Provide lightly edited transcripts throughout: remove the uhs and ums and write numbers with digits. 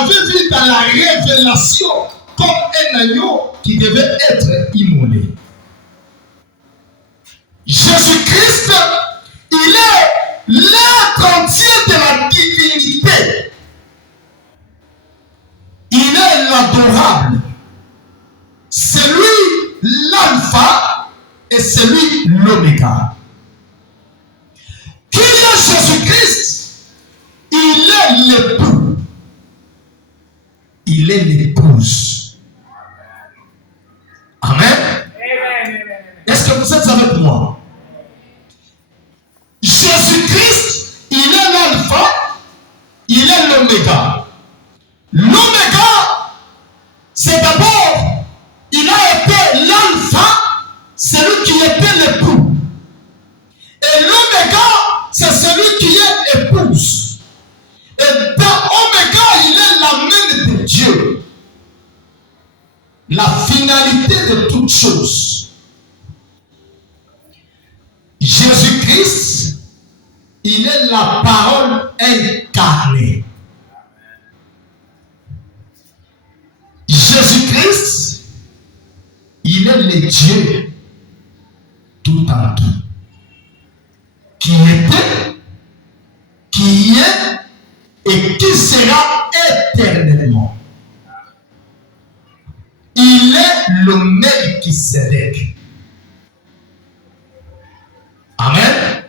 avait vu dans la révélation comme un agneau qui devait être immolé. Jésus-Christ, il est l'être entier de la divinité. Il est l'adorable. C'est lui l'alpha et c'est lui l'oméga. Qui est Jésus-Christ? Il est l'époux. Il est l'épouse. Amen. Est-ce que vous êtes avec moi? Jésus-Christ, il est l'alpha, il est l'oméga. L'oméga, c'est d'abord, il a été l'alpha, c'est lui qui était l'époux. Et l'oméga, c'est celui qui est épouse. Et dans oméga, il est la main de Dieu. La finalité de toutes choses. Jésus-Christ, il est la parole incarnée. Jésus-Christ, il est le Dieu tout en tout. Qui était, qui est et qui sera éternellement. Il est le Melchisédek. Amen.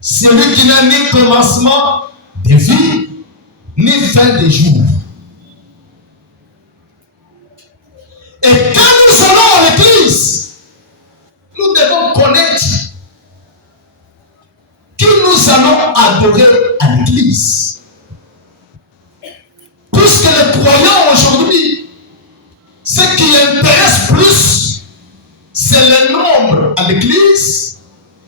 C'est lui qui n'a ni commencement de vie, ni fin de jour. Et quand nous allons à l'église, nous devons connaître qui nous allons adorer à l'église. Puisque les croyants aujourd'hui, ce qui intéresse plus, c'est le nombre à l'église,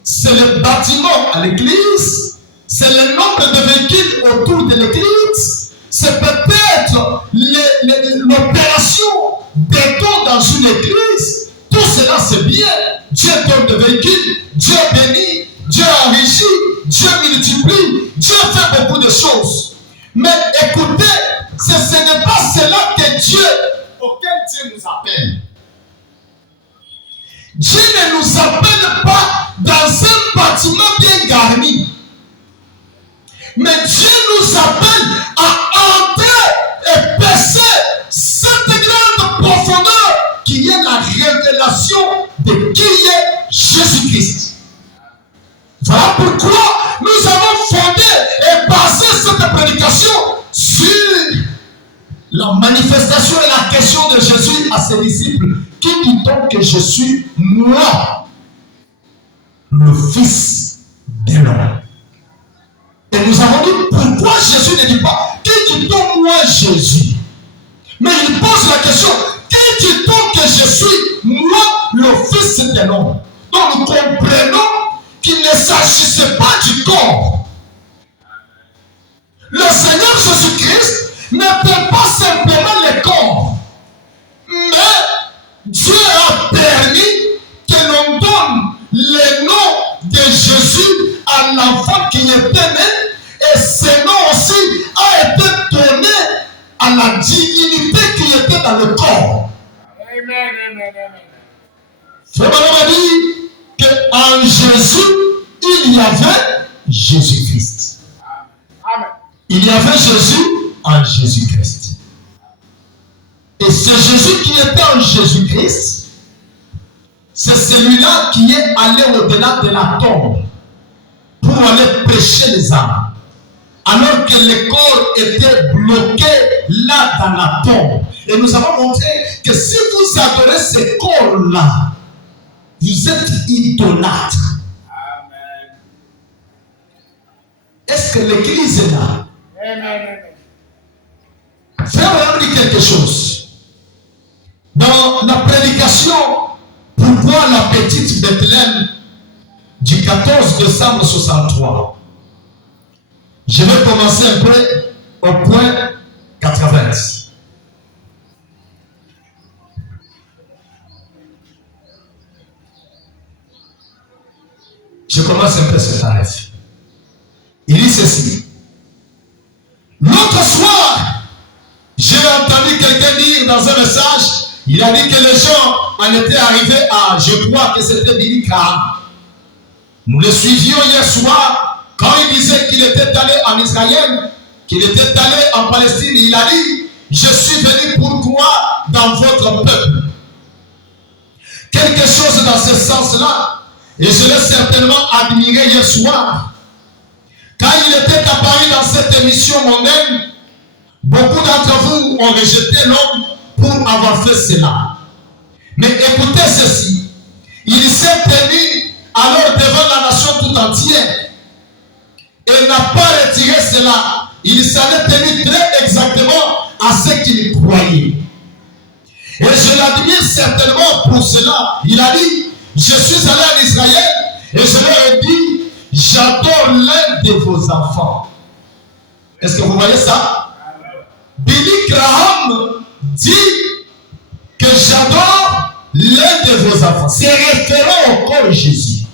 c'est le bâtiment à l'église, c'est le nombre de véhicules autour de l'église, c'est peut-être l'opération des dons dans une église. Tout cela c'est bien. Dieu donne des véhicules, Dieu bénit, Dieu enrichit, Dieu multiplie, Dieu fait beaucoup de choses. Mais écoutez, ce n'est pas cela que Dieu, auquel Dieu nous appelle. Dieu ne nous appelle pas dans un bâtiment bien garni. Mais Dieu nous appelle à entrer et percer cette grande profondeur qui est la révélation de qui est Jésus-Christ. Voilà pourquoi nous avons fondé et basé cette prédication sur la manifestation et la question de Jésus à ses disciples. Qui dit-on que je suis moi, le Fils de l'homme? Et nous avons dit pourquoi Jésus ne dit pas qui dit-on moi Jésus? Mais il pose la question qui dit-on que je suis moi, le Fils de l'homme? Donc nous comprenons qu'il ne s'agissait pas du corps. Le Seigneur Jésus-Christ n'était pas simplement le corps, mais Dieu a permis que l'on donne le nom de Jésus à l'enfant qui était né, et ce nom aussi a été donné à la divinité qui était dans le corps. Amen. Frère Manon a dit qu'en Jésus, il y avait Jésus-Christ. Amen. Il y avait Jésus en Jésus-Christ. Et c'est Jésus qui était en Jésus-Christ, c'est celui-là qui est allé au-delà de la tombe pour aller pécher les âmes. Alors que le corps était bloqué là dans la tombe. Et nous avons montré que si vous adorez ce corps-là, vous êtes idolâtre. Amen. Est-ce que l'église est là? Amen. Frère, on dit quelque chose. Dans la prédication, pourquoi la petite Bethléem du 14 décembre 63, je vais commencer un peu au point 80. Je commence un peu cette année. Il dit ceci. Notre L'autre soir, j'ai entendu quelqu'un dire dans un message, il a dit que les gens en étaient arrivés à, je crois que c'était Billy Graham. Nous le suivions hier soir, quand il disait qu'il était allé en Israël, qu'il était allé en Palestine, il a dit, je suis venu pour croire dans votre peuple. Quelque chose dans ce sens-là, et je l'ai certainement admiré hier soir. Quand il était apparu dans cette émission mondaine, beaucoup d'entre vous ont rejeté l'homme pour avoir fait cela. Mais écoutez ceci, il s'est tenu alors devant la nation tout entière et n'a pas retiré cela. Il s'en est tenu très exactement à ce qu'il croyait. Et je l'admire certainement pour cela. Il a dit, je suis allé en Israël et je leur ai dit, j'adore l'un de vos enfants. Est-ce que vous voyez ça? Billy Graham dit que j'adore l'un de vos enfants. C'est référent au corps de Jésus.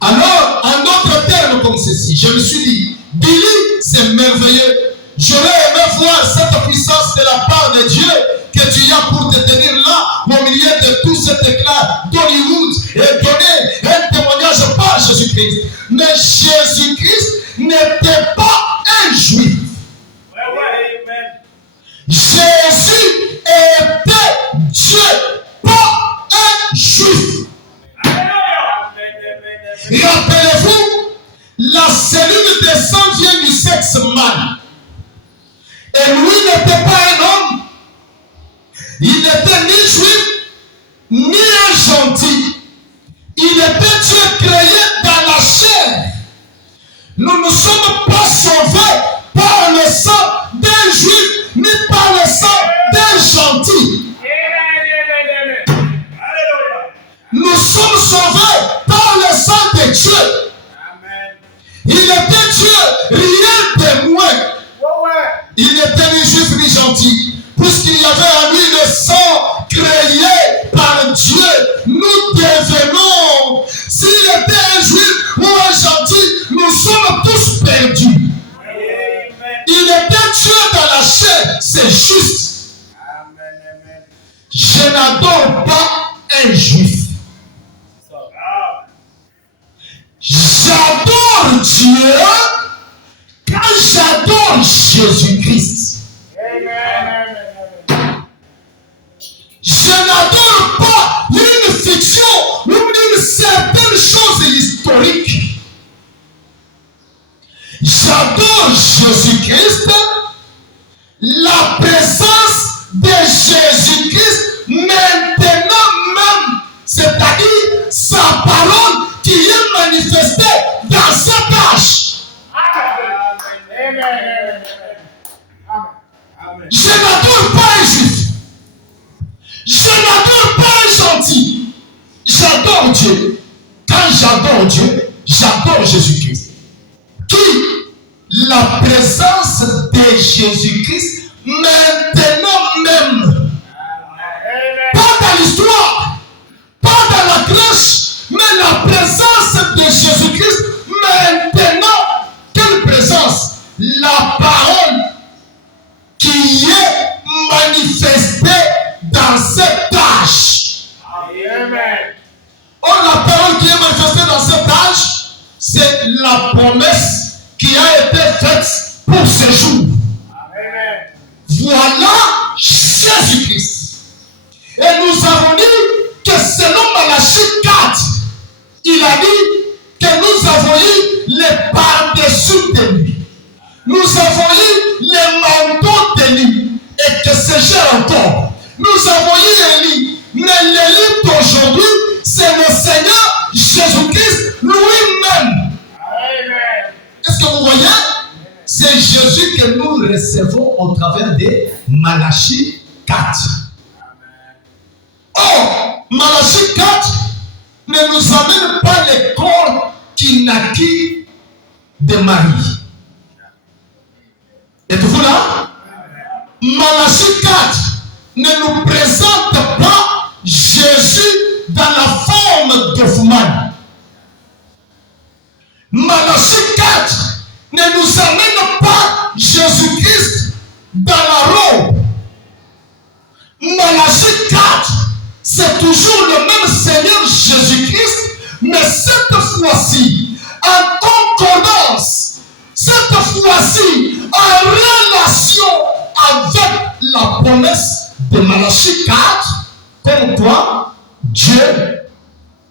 Alors, en d'autres termes comme ceci, je me suis dit, Billy, c'est merveilleux. J'aurais aimé voir cette puissance de la part de Dieu que tu as pour te tenir là, au milieu de tout cet éclat d'Hollywood et donner un témoignage par Jésus-Christ. Mais Jésus-Christ n'était pas un juif. Jésus était Dieu, pas un juif. Rappelez-vous, la cellule de sang vient du sexe mâle. Et lui n'était pas un homme. Il n'était ni juif, ni un gentil. Il était Dieu créé dans la chair. Nous ne sommes pas sauvés par le sang d'un juif, ni par le sang d'un gentil. Nous sommes sauvés par le sang de Dieu. Il était Dieu, rien de moins. Il n'était ni juif ni gentil, puisqu'il y avait en lui le sang créé par Dieu. Nous devenons, s'il était un juif ou un gentil, nous sommes tous perdus. Il était Dieu dans la chair, c'est juste. Je n'adore pas un juif. J'adore Dieu quand j'adore Jésus-Christ. Je n'adore pas une fiction ou une certaine chose historique. J'adore Jésus-Christ, la présence de Jésus-Christ maintenant même, c'est-à-dire sa parole qui est manifestée dans cette âge. Je n'adore pas un juif. Je n'adore pas un gentil. J'adore Dieu. Quand j'adore Dieu, j'adore Jésus-Christ. Qui? La présence de Jésus-Christ maintenant même. Pas dans l'histoire, pas dans la crèche, mais la présence de Jésus-Christ maintenant. Quelle présence? La parole qui est manifestée dans cette tâche. Or, la parole qui est manifestée dans cette tâche, c'est la promesse qui a été faite pour ce jour. Voilà Jésus-Christ. Et nous avons dit que selon Malachie 4, il a dit que nous avons eu les par-dessus de lui. Nous avons eu les manteaux de lui. Et que c'est cher encore. Nous avons eu Élie. Mais l'Élie d'aujourd'hui, c'est le Seigneur Jésus-Christ lui-même. Est-ce que vous voyez? C'est Jésus que nous recevons au travers de Malachie 4. Or, Malachie 4 ne nous amène pas le corps qui naquit de Marie. Êtes-vous là? Malachie 4 ne nous présente pas Jésus dans la forme d'Hoffmann. Malachie 4 ne nous amène pas fois-ci en relation avec la promesse de Malachie 4, comme quoi Dieu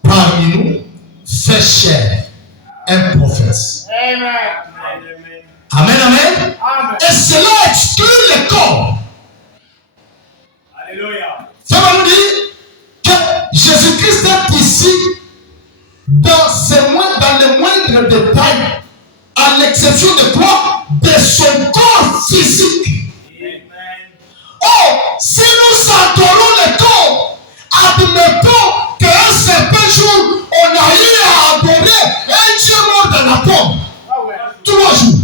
parmi nous fait chair un prophète. Amen. Amen, amen. Et cela exclut le corps. Alléluia. Ça veut nous dire que Jésus-Christ est ici dans les moindres détails, à l'exception de quoi? De son corps physique. Oh, si nous adorons le corps, admettons qu'un certain jour, on a eu à adorer un Dieu mort dans la tombe. 3 jours.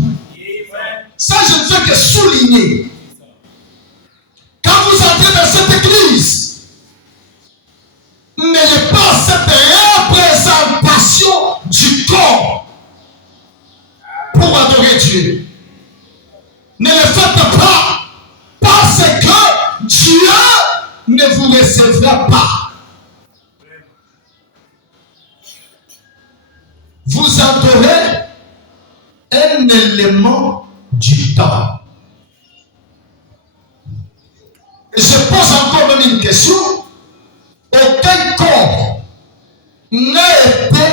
Ça, je ne fais que souligner. Quand vous entrez dans cette église, n'ayez pas cette représentation du corps pour adorer Dieu. Ne le faites pas parce que Dieu ne vous recevra pas. Vous adorez un élément du temps. Et je pose encore même une question. Aucun corps n'a été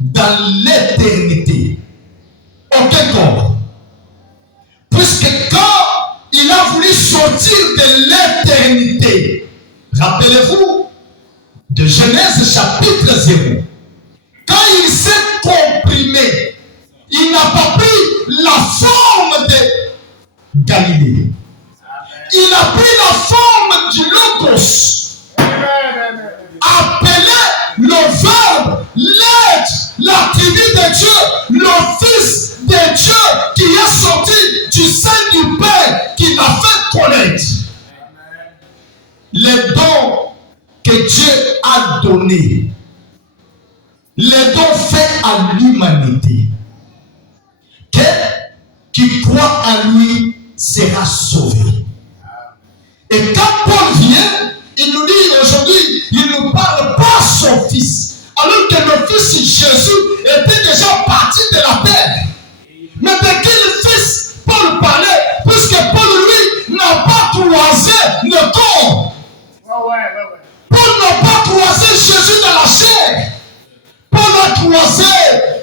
dans l'éternité. Aucun corps. Puisque quand il a voulu sortir de l'éternité, rappelez-vous de Genèse chapitre 0, quand il s'est comprimé, il n'a pas pris la forme de Galilée. Il a pris la forme du Logos, appelé le Verbe, l'être, l'attribut de Dieu, le Fils de Dieu qui est sorti du sein du Père, qui l'a fait connaître. Les dons que Dieu a donnés, les dons faits à l'humanité, qui croit en lui sera sauvé. Et quand Paul vient, il nous dit aujourd'hui, il ne nous parle pas son fils, alors que le fils Jésus était déjà parti de la terre. Mais de quel fils Paul parlait, puisque Paul lui n'a pas croisé le corps. Paul n'a pas croisé Jésus dans la chair. Paul a croisé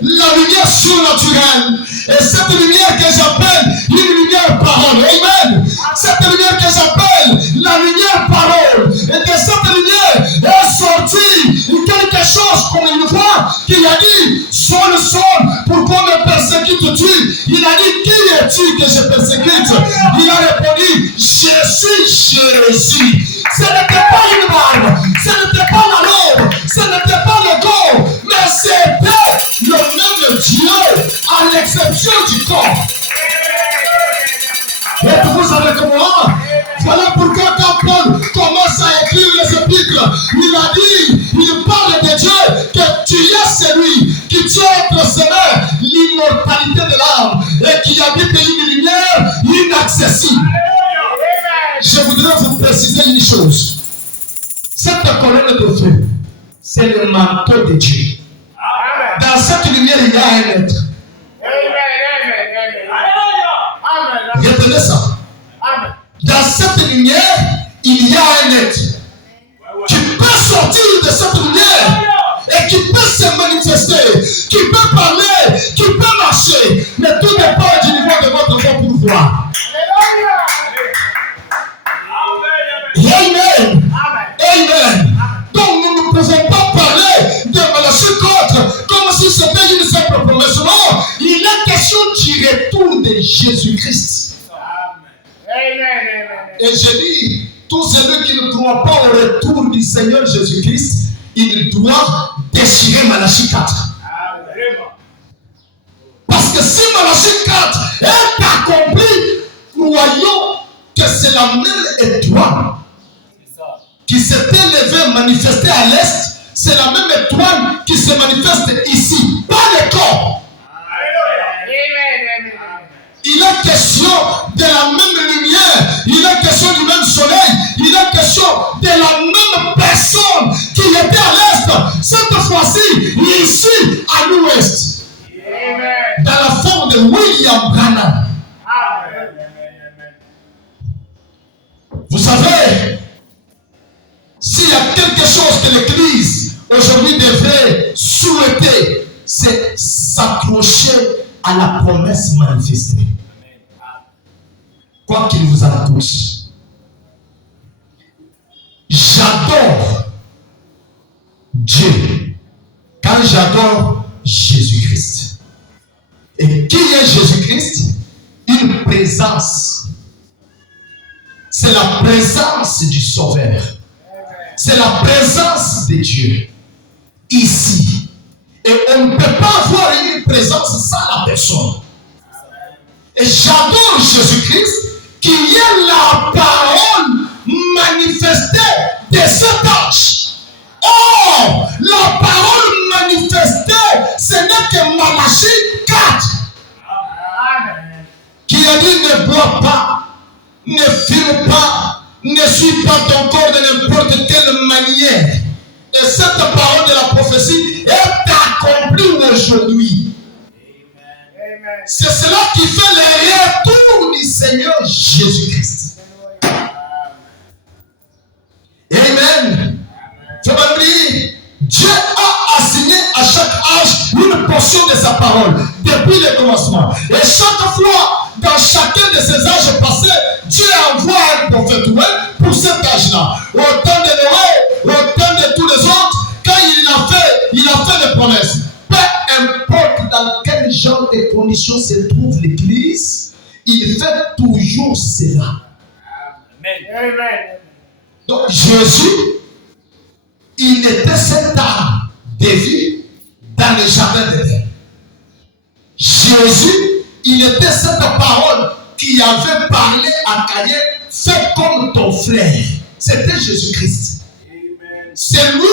la lumière surnaturelle. Et cette lumière que j'appelle une lumière parole. Amen. Cette lumière que j'appelle la lumière parole. Et de cette lumière est sorti quelque chose comme une voix qui a dit, Saul, Saul, pourquoi me persécutes-tu? Il a dit, qui es-tu que je persécute? Il a répondu, je suis Jésus. Ce n'était pas une barbe, ce n'était pas la robe, ce n'était pas le corps, mais c'était le même Dieu à l'exception du corps. Et vous savez comment? Voilà pourquoi quand Paul commence à écrire les épîtres, il a dit, il parle de Dieu, que tu es celui qui tient entre ses mains l'immortalité de l'âme et qui habite une lumière inaccessible. Je voudrais vous préciser une chose. Cette colonne de feu, c'est le manteau de Dieu. Dans cette lumière, il y a un être. Retenez ça. Dans cette lumière, il y a un être qui peut sortir de cette lumière et qui peut se manifester, qui peut parler, qui peut marcher. Mais tout dépend du niveau de votre foi pour voir. Amen. Amen. Donc nous ne pouvons pas parler de Malachie 4 comme si c'était une simple promesse. Non, il est question du retour de Jésus-Christ. Et je dis, tous ceux qui ne croient pas au retour du Seigneur Jésus-Christ, ils doivent déchirer Malachie 4. Parce que si Malachie 4 est accompli, croyons que c'est la même étoile qui s'était levée, manifestée à l'est, c'est la même étoile qui se manifeste ici, pas le corps. Il est question de la même lumière, il est question du même soleil, il est question de la même personne qui était à l'est, cette fois-ci, ici, à l'ouest. Dans la forme de William Branham. Vous savez, s'il y a quelque chose que l'Église aujourd'hui devrait souhaiter, c'est s'accrocher à la promesse manifestée. Quoi qu'il vous en coûte. J'adore Dieu quand j'adore Jésus-Christ. Et qui est Jésus-Christ? Une présence. C'est la présence du Sauveur. C'est la présence de Dieu ici. Et on ne peut pas avoir une présence sans la personne. Et j'adore Jésus-Christ qui est la parole manifestée de cet âge. Or, la parole manifestée, ce n'est que Malachie 4. Qui a dit ne bois pas, ne fume pas, ne suis pas ton corps de n'importe quelle manière. Et cette parole de la prophétie est accomplie aujourd'hui. C'est cela qui fait le retour du Seigneur Jésus-Christ. Amen. Faut pas oublier, Dieu a assigné à chaque âge une portion de sa parole depuis le commencement. Et chaque fois, dans chacun de ces âges passés, Dieu envoie un prophète pour cet âge-là. Au temps de Noé, au temps de tous les autres, quand il a fait des promesses. Peu importe dans quel genre de conditions se trouve l'Église, il fait toujours cela. Amen. Donc Jésus, il était cet arbre de vie dans le jardin d'Éden. Jésus, il était cette parole qui avait parlé à Caïn, fais comme ton frère. C'était Jésus-Christ. C'est lui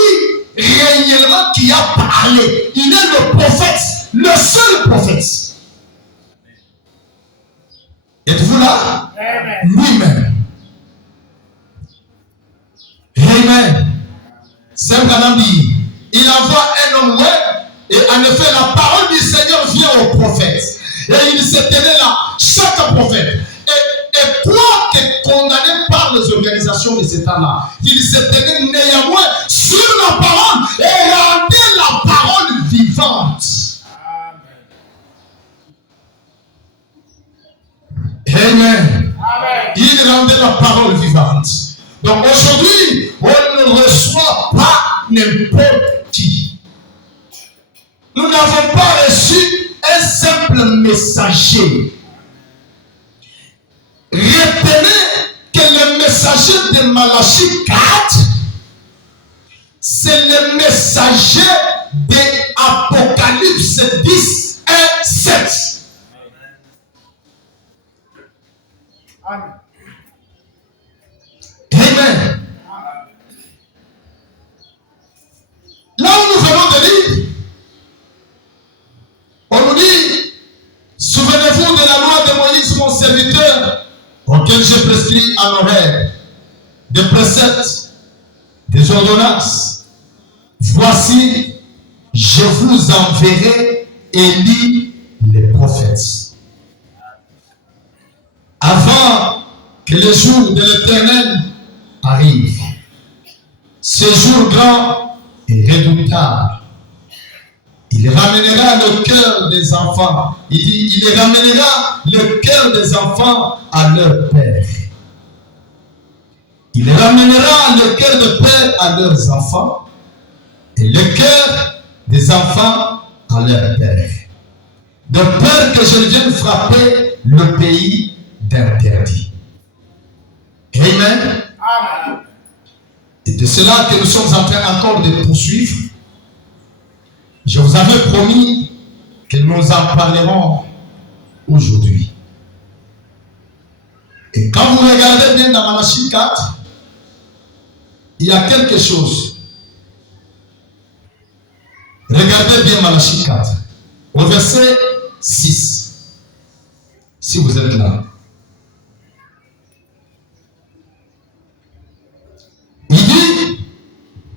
réellement qui a parlé. Il est le prophète, le seul prophète. Êtes-vous là? Lui-même. Amen. Saint Branham dit, il envoie un homme et en effet la parole du Seigneur vient au prophète. Et il se tenait là, chaque prophète. Et quoi que condamné par les organisations de ce temps-là, il se tenait néanmoins sur la parole et rendait la parole vivante. Amen. Amen. Il rendait la parole vivante. Donc aujourd'hui, on ne reçoit pas n'importe qui. Nous n'avons pas reçu un simple messager. Retenez que le messager de Malachie 4, c'est le messager de Apocalypse 10, 1, 7. Amen. Amen. Là où nous venons de lire, on nous dit, souvenez-vous de la loi de Moïse, mon serviteur, auquel j'ai prescrit en horaire, des préceptes, des ordonnances. Voici, je vous enverrai Élie les prophètes. Avant que le jour de l'Éternel arrive, ce jour grand et redoutable, il ramènera le cœur des enfants. Il dit, il ramènera le cœur des enfants à leur père. Il ramènera le cœur de père à leurs enfants et le cœur des enfants à leur père. De peur que je vienne frapper le pays d'interdit. Amen. Amen. Et de cela que nous sommes en train encore de poursuivre. Je vous avais promis que nous en parlerons aujourd'hui. Et quand vous regardez bien dans Malachie 4, il y a quelque chose. Regardez bien Malachie 4, au verset 6. Si vous êtes là. Il dit,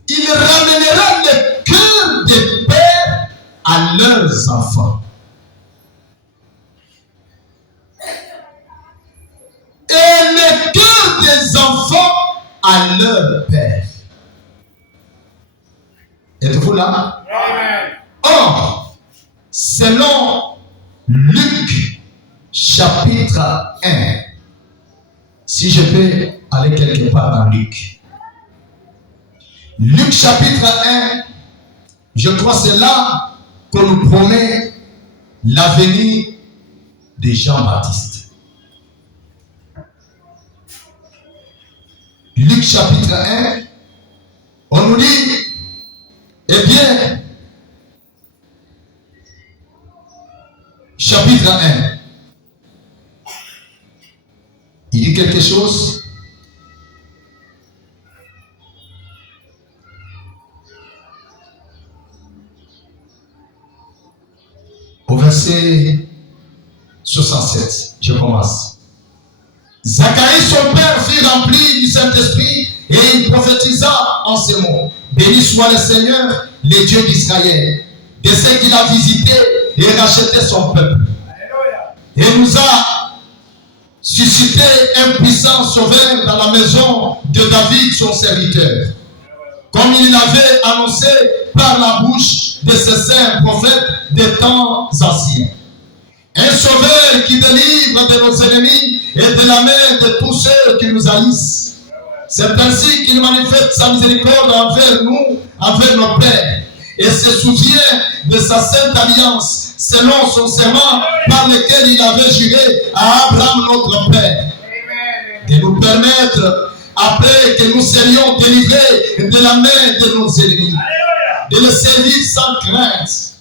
il ramènera le cœur des pères à leurs enfants. des enfants à leur père. Êtes-vous là? Amen. Or, selon Luc chapitre 1, si je peux aller quelque part dans Luc. Luc chapitre 1, je crois c'est là qu'on nous promet la venue de Jean-Baptiste. Luc chapitre 1, on nous dit, eh bien, chapitre 1, il dit quelque chose. Au verset 67, je commence. Zacharie, son père, fut rempli du Saint-Esprit et il prophétisa en ces mots. Béni soit le Seigneur, le Dieu d'Israël, de ceux qu'il a visité et racheté son peuple. Et nous a suscité un puissant sauveur dans la maison de David, son serviteur, comme il l'avait annoncé par la bouche de ses saints prophètes des temps anciens. Un sauveur qui délivre de nos ennemis et de la main de tous ceux qui nous haïssent. C'est ainsi qu'il manifeste sa miséricorde envers nous, envers nos pères, et se souvient de sa sainte alliance, selon son serment par lequel il avait juré à Abraham notre père, de nous permettre, après que nous serions délivrés de la main de nos ennemis, de le servir sans crainte,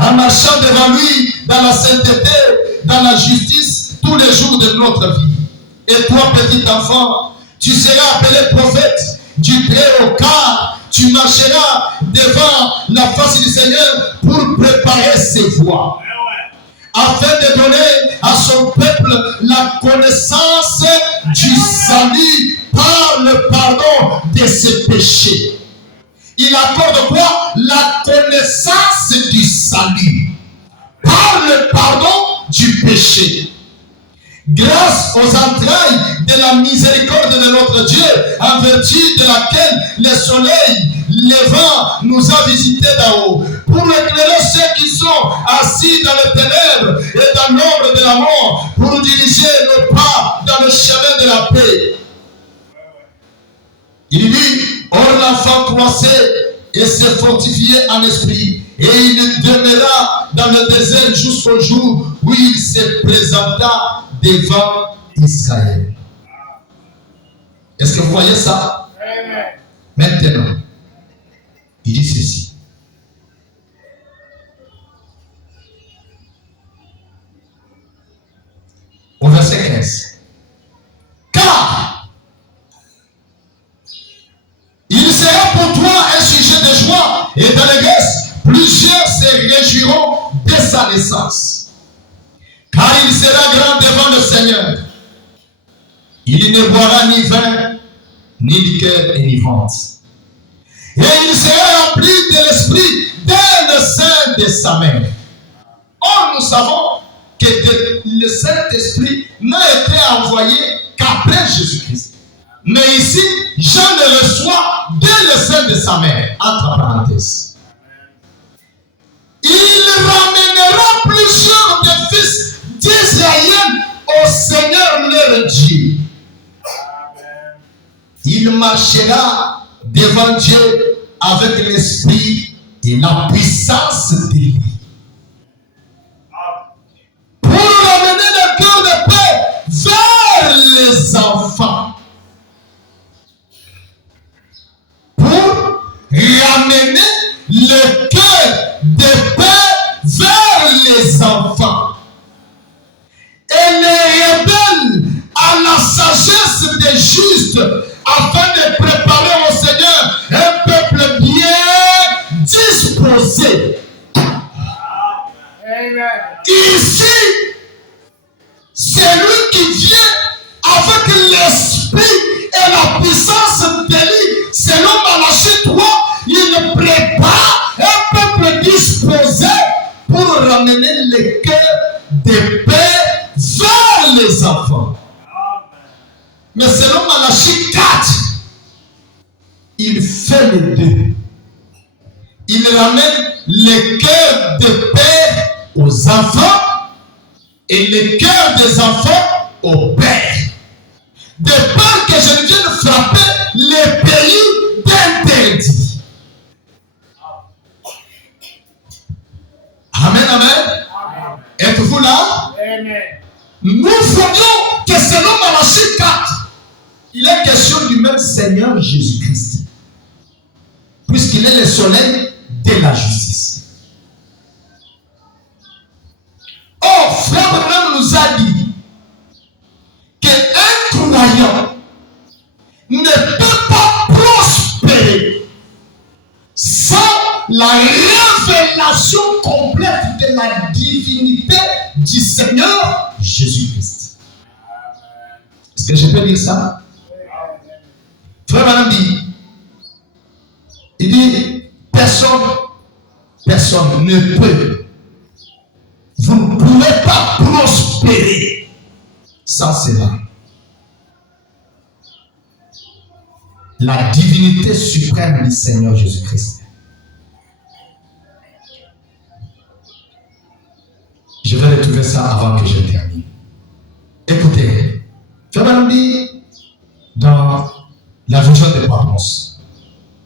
en marchant devant lui dans la sainteté, dans la justice, tous les jours de notre vie. Et toi, petit enfant, tu seras appelé prophète du Très-Haut, car tu marcheras devant la face du Seigneur pour préparer ses voies, afin de donner à son peuple la connaissance du salut par le pardon de ses péchés. Il accorde quoi? La connaissance du salut par le pardon du péché. Grâce aux entrailles de la miséricorde de notre Dieu, en vertu de laquelle le soleil levant nous a visités d'en haut, pour éclairer ceux qui sont assis dans les ténèbres et dans l'ombre de la mort, pour diriger nos pas dans le chemin de la paix. Il dit, or l'enfant croissait et se fortifiait en esprit, et il demeura dans le désert jusqu'au jour où il se présenta devant Israël. Est-ce que vous voyez ça? Maintenant, il dit ceci. Au verset 15. Car il sera pour toi un sujet de joie et d'allégresse. Plusieurs se réjouiront de sa naissance. Car il sera grand devant le Seigneur. Il ne boira ni vin, ni liqueur enivrante. Et il sera rempli de l'esprit dès le sein de sa mère. Or, nous savons que le Saint-Esprit n'a été envoyé qu'après Jésus-Christ. Mais ici, Jean le reçoit dès le sein de sa mère. Entre parenthèses. Il ramènera plusieurs des fils d'Israël au Seigneur leur Dieu. Il marchera devant Dieu avec l'esprit et la puissance de lui. Pour ramener le cœur de paix vers les enfants. Pour ramener le cœur de paix vers les enfants. Et les rebelles à la sagesse des justes, afin de préparer au Seigneur un peuple bien disposé. Amen. Ici, c'est lui qui vient avec l'esprit et la puissance de lui. Selon Malachie 3, il prépare un peuple disposé pour ramener le cœur de paix vers les enfants. Mais selon Malachie 4, il fait les deux. Il ramène le cœur des pères aux enfants et le cœur des enfants aux pères. De peur que je ne vienne frapper les pays d'interdit. Amen, amen. Êtes-vous là? Amen. Nous voyons que selon Malachie 4, il est question du même Seigneur Jésus-Christ. Puisqu'il est le soleil de la justice. Oh, frère Branham nous a dit qu'un croyant ne peut pas prospérer sans la révélation complète de la divinité du Seigneur Jésus-Christ. Est-ce que je peux dire ça? Frère Branham dit, il dit, personne ne peut. Vous ne pouvez pas prospérer sans cela. La divinité suprême du Seigneur Jésus-Christ. Je vais retrouver ça avant que je termine. Écoutez, Frère dit dans la vision de Patmos,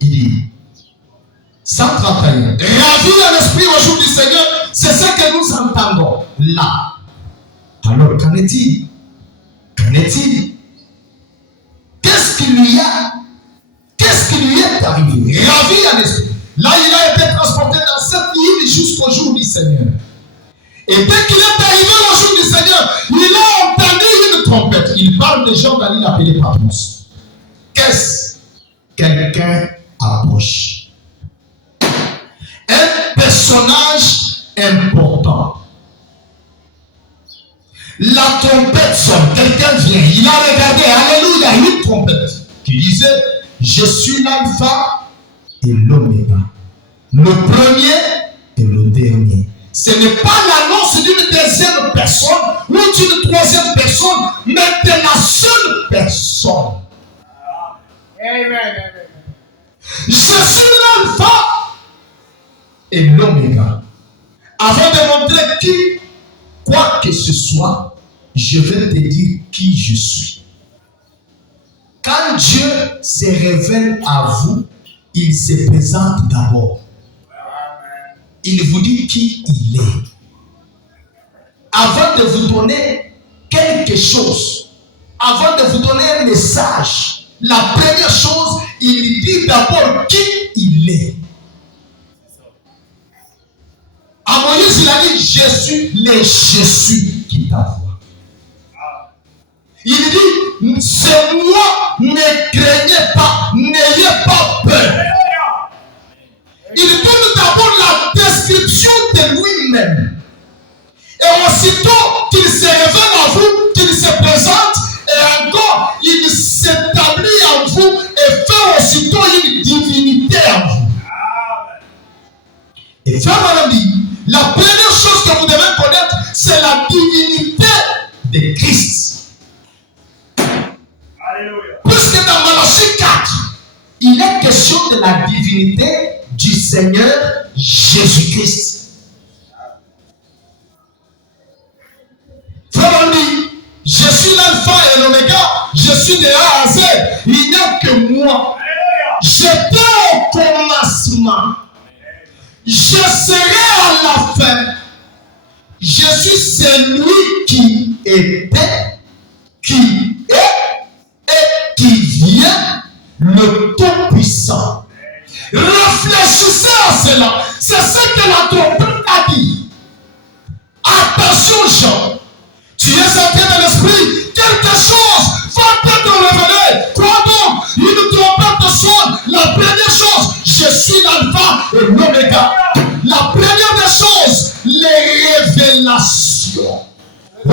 il dit 131. Ravi à l'esprit au jour du Seigneur, c'est ce que nous entendons là. Alors, qu'en est-il? Qu'en est-il? Qu'est-ce qui lui est arrivé? Ravi à l'esprit. Là, il a été transporté dans cette île jusqu'au jour du Seigneur. Et dès qu'il est arrivé au jour du Seigneur, il a entendu une trompette. Il parle des gens dans l'île appelée Patmos. Qu'est-ce? Quelqu'un approche. Un personnage important. La trompette sonne. Quelqu'un vient. Il a regardé. Alléluia. Une trompette qui disait: je suis l'alpha et l'oméga. Le premier et le dernier. Ce n'est pas l'annonce d'une deuxième personne ou d'une troisième personne, mais de la seule personne. Amen. Je suis l'alpha et l'oméga. Avant de montrer quoi que ce soit, je vais te dire qui je suis. Quand Dieu se révèle à vous, il se présente d'abord. Il vous dit qui il est. Avant de vous donner quelque chose, avant de vous donner un message, la première chose, il dit d'abord qui il est. À Moïse, il a dit: je suis le Jésus qui t'envoie. Il dit: c'est moi, ne craignez pas, n'ayez pas peur. Il donne d'abord la description de lui-même. Et aussitôt qu'il se révèle à vous, qu'il se présente, et encore, il s'établit en vous et fait aussitôt une divinité en vous. Et frère Malami, la première chose que vous devez connaître, c'est la divinité de Christ. Alléluia. Puisque dans Malachie 4, il est question de la divinité du Seigneur Jésus-Christ. Frère Andy, je suis l'alpha et l'oméga, je suis de A à Z, il n'y a que moi. J'étais au commencement, je serai à la fin. Je suis celui qui était, qui est et qui vient, le Tout-Puissant. Réfléchissez à cela. C'est ce que la trompette a dit. Attention, Jean. Tu es entré dans l'esprit. Quelque chose va te révéler. Quoi donc? Une trompette sonne. La première chose, je suis l'alpha et l'oméga. La première des choses, les révélations. Oh,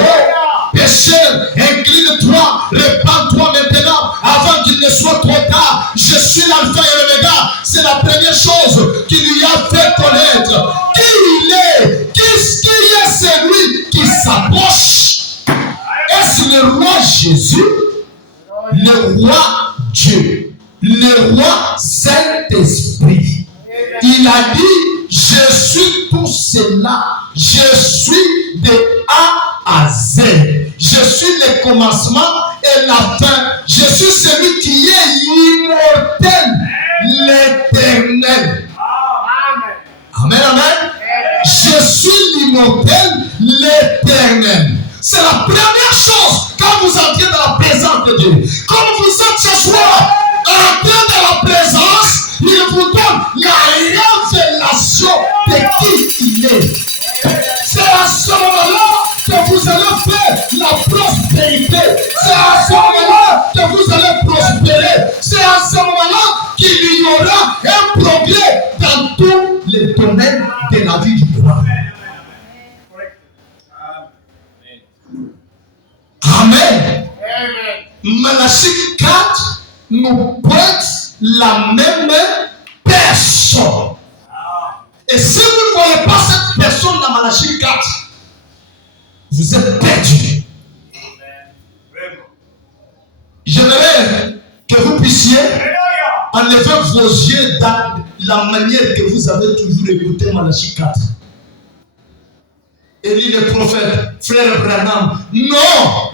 pécheur, incline-toi, répands-toi maintenant avant qu'il ne soit trop tard. Je suis l'alpha et l'oméga. C'est la première chose qui lui a fait connaître qui il est. Qui est celui qui s'approche? Est-ce le roi Jésus? le roi Dieu, le roi Saint-Esprit. Il a dit, je suis tout cela, je suis de A à Z, je suis le commencement et la fin, je suis celui qui est immortel, l'éternel. Amen, amen. Je suis l'immortel, l'éternel. C'est la première chose quand vous entrez dans la présence de Dieu. Comme vous êtes ce soir, entrez dans la présence, il vous donne la révélation de qui il est. C'est à ce moment-là que vous allez faire la prospérité. C'est à ce moment-là que vous allez prospérer. C'est à ce moment-là qu'il y aura un progrès dans tous les domaines de la vie du roi. Amen. Malachie 4 nous pointe la même personne. Et si vous ne voyez pas cette personne dans Malachie 4, vous êtes perdu. J'aimerais que vous puissiez enlever vos yeux dans la manière que vous avez toujours écouté Malachie 4. Élie le prophète, frère Branham. Non!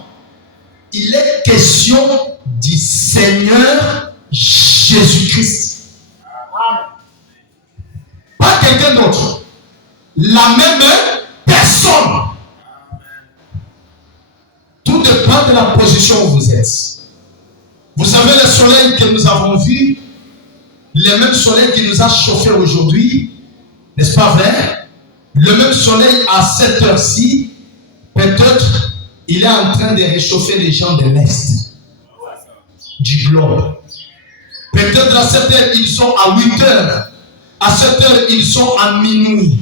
Il est question du Seigneur Jésus-Christ. Pas quelqu'un d'autre. La même personne. Tout dépend de la position où vous êtes. Vous savez le soleil que nous avons vu, le même soleil qui nous a chauffé aujourd'hui, n'est-ce pas vrai? Le même soleil à cette heure-ci, peut-être il est en train de réchauffer les gens de l'Est, du globe. Peut-être à cette heure, ils sont à 8 heures. À cette heure, ils sont à minuit.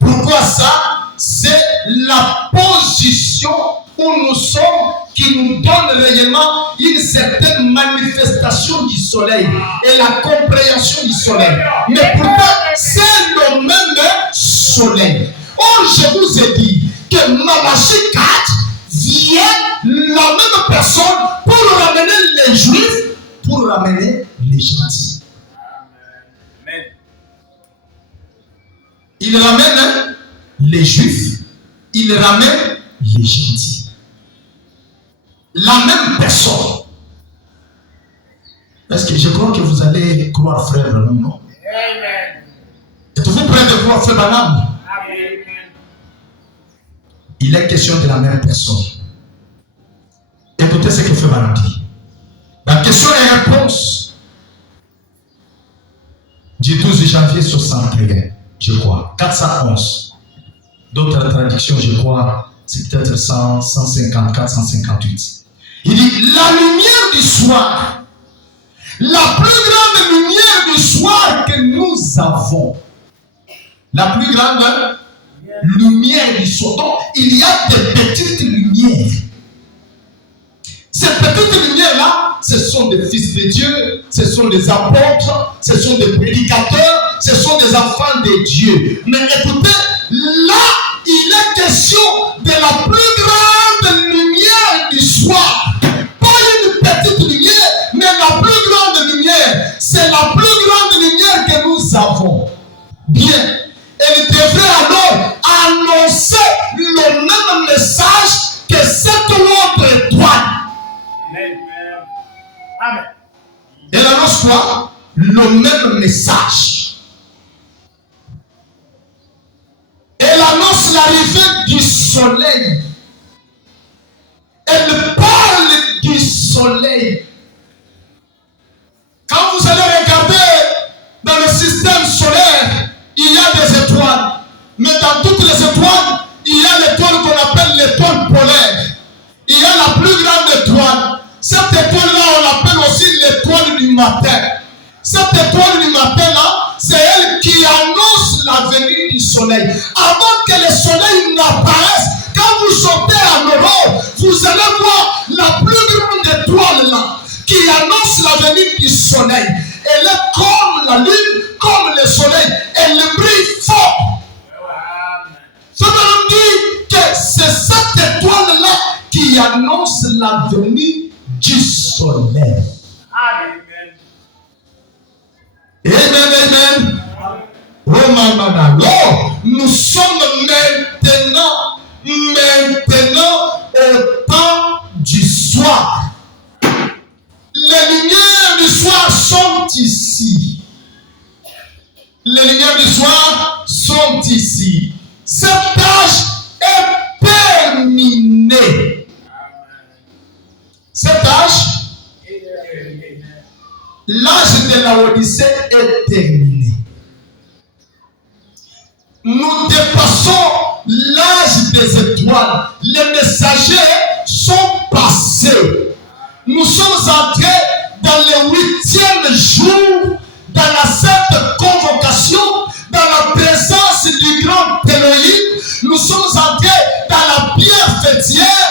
Pourquoi ça? C'est la position où nous sommes qui nous donne réellement une certaine manifestation du soleil et la compréhension du soleil. Mais pourtant, c'est le même soleil. Or, je vous ai dit que Malachie 4 vient la même personne pour ramener les juifs, pour ramener les gentils. Amen. Il ramène les juifs, il ramène les gentils. La même personne. Est-ce que je crois que vous allez croire frère Branham, non? Amen. Êtes-vous prêt de croire frère Branham? Amen. Il est question de la même personne. Écoutez ce que frère Branham dit. La question et réponse du 12 janvier 61, je crois, 411. D'autres traductions, je crois, c'est peut-être 100, 154, 158. Il dit, la lumière du soir, la plus grande lumière du soir que nous avons, la plus grande lumière du soir. Donc, il y a des petites lumières. Ces petites lumières-là, ce sont des fils de Dieu, ce sont des apôtres, ce sont des prédicateurs, ce sont des enfants de Dieu. Mais écoutez, là, il est question de la plus grande lumière du soir. Pas une petite lumière, mais la plus grande lumière. C'est la plus grande lumière que nous avons. Bien. Elle devrait alors annoncer le même message que cette autre étoile. Amen. Elle annonce quoi? Le même message. Elle annonce l'arrivée du soleil. Elle parle du soleil. Quand vous allez regarder dans le système solaire, il y a des étoiles. Mais dans toutes les étoiles, il y a l'étoile qu'on appelle l'étoile polaire. Il y a la plus grande étoile. Cette étoile-là, on l'appelle aussi l'étoile du matin. Cette étoile du matin-là, c'est elle qui annonce la venue du soleil. Avant que le soleil n'apparaisse, quand vous sortez en Europe, vous allez voir la plus grande étoile-là qui annonce la venue du soleil. Elle est comme la lune, comme le soleil. Elle brille fort. Ça veut dire que c'est cette étoile-là qui annonce la venue du soleil. soleil. Amen. Amen. Oh maman, alors, nous sommes maintenant au temps du soir. Les lumières du soir sont ici. Les lumières du soir sont ici. Cette tâche est terminée. Cette tâche, l'âge de la Odyssée est terminé. Nous dépassons l'âge des étoiles. Les messagers sont passés. Nous sommes entrés dans le 8e jour, dans la sainte convocation, dans la présence du grand Elohim. Nous sommes entrés dans la pierre fêtière.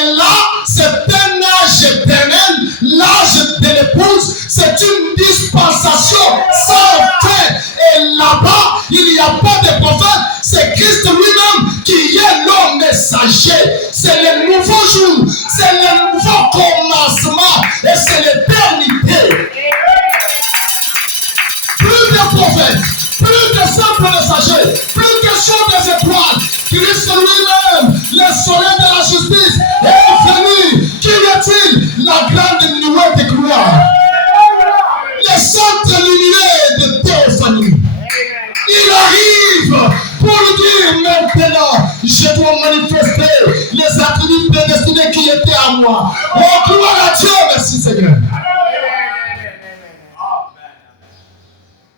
Et là, c'est un âge éternel, l'âge de l'épouse. C'est une dispensation sans fin. Et là-bas, il n'y a pas de prophète. C'est Christ lui-même qui est le messager. C'est le nouveau jour. C'est le nouveau commencement. Et c'est l'éternité. Plus de prophètes, plus de simples messagers, plus question des étoiles. Christ lui-même, le soleil de la justice, est venu. Qui est-il? La grande nuée de gloire. Le centre lumineux de théophanie. Il arrive pour dire maintenant, je dois manifester les attributs prédestinés qui étaient à moi. Oh, gloire à Dieu, merci Seigneur.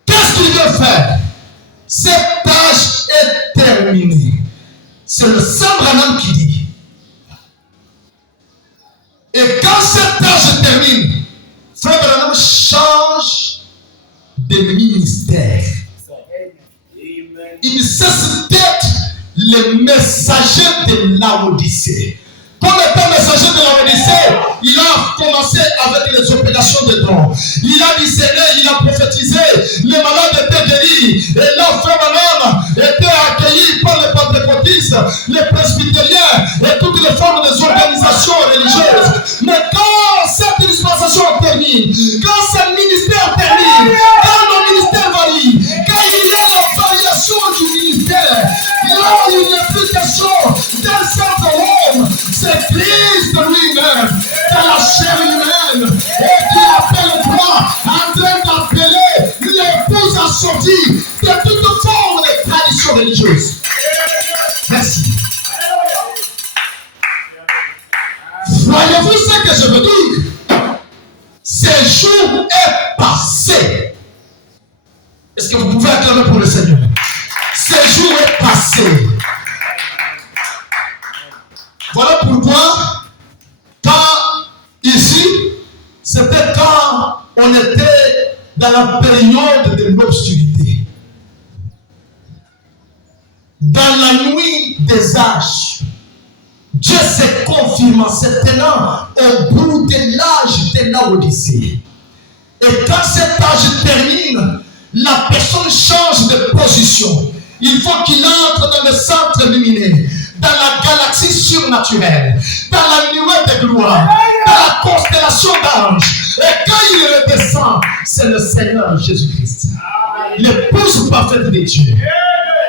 Qu'est-ce qu'il veut faire? Cette tâche est terminée. C'est le Saint Branham qui dit. Et quand cette tâche termine, Frère Branham change de ministère. Il cesse d'être le messager de l'Odyssée. Comme étant messager de l'Odyssée, il a commencé avec les opérations de dons. Il a discerné, il a prophétisé, les malades étaient guéris. Et là, Frère Branham était accueilli par les pentecôtistes, les presbytériens et toutes les formes des organisations religieuses. Mais quand cette dispensation termine, quand ce ministère termine, quand le ministère varie, quand il y a la variation du ministère, là il n'y a plus question d'un simple homme. C'est Christ lui-même, dans la chair humaine, et qui appelle toi en train d'appeler l'épouse à sortir de toute forme de tradition religieuse. Merci. Voyez-vous ce que je veux dire? Ce jour est passé. Est-ce que vous pouvez acclamer pour le Seigneur? Ce jour est passé. Voilà pourquoi, quand ici, c'était quand on était dans la période de l'obscurité. Dans la nuit des âges, Dieu s'est confirmé, c'est tenant au bout de l'âge de l'Odyssée. Et quand cet âge termine, la personne change de position. Il faut qu'il entre dans le centre lumineux, dans la galaxie surnaturelle, dans la nuée de gloire, dans la constellation d'anges. Et quand il redescend, c'est le Seigneur Jésus-Christ, l'épouse parfaite de Dieu.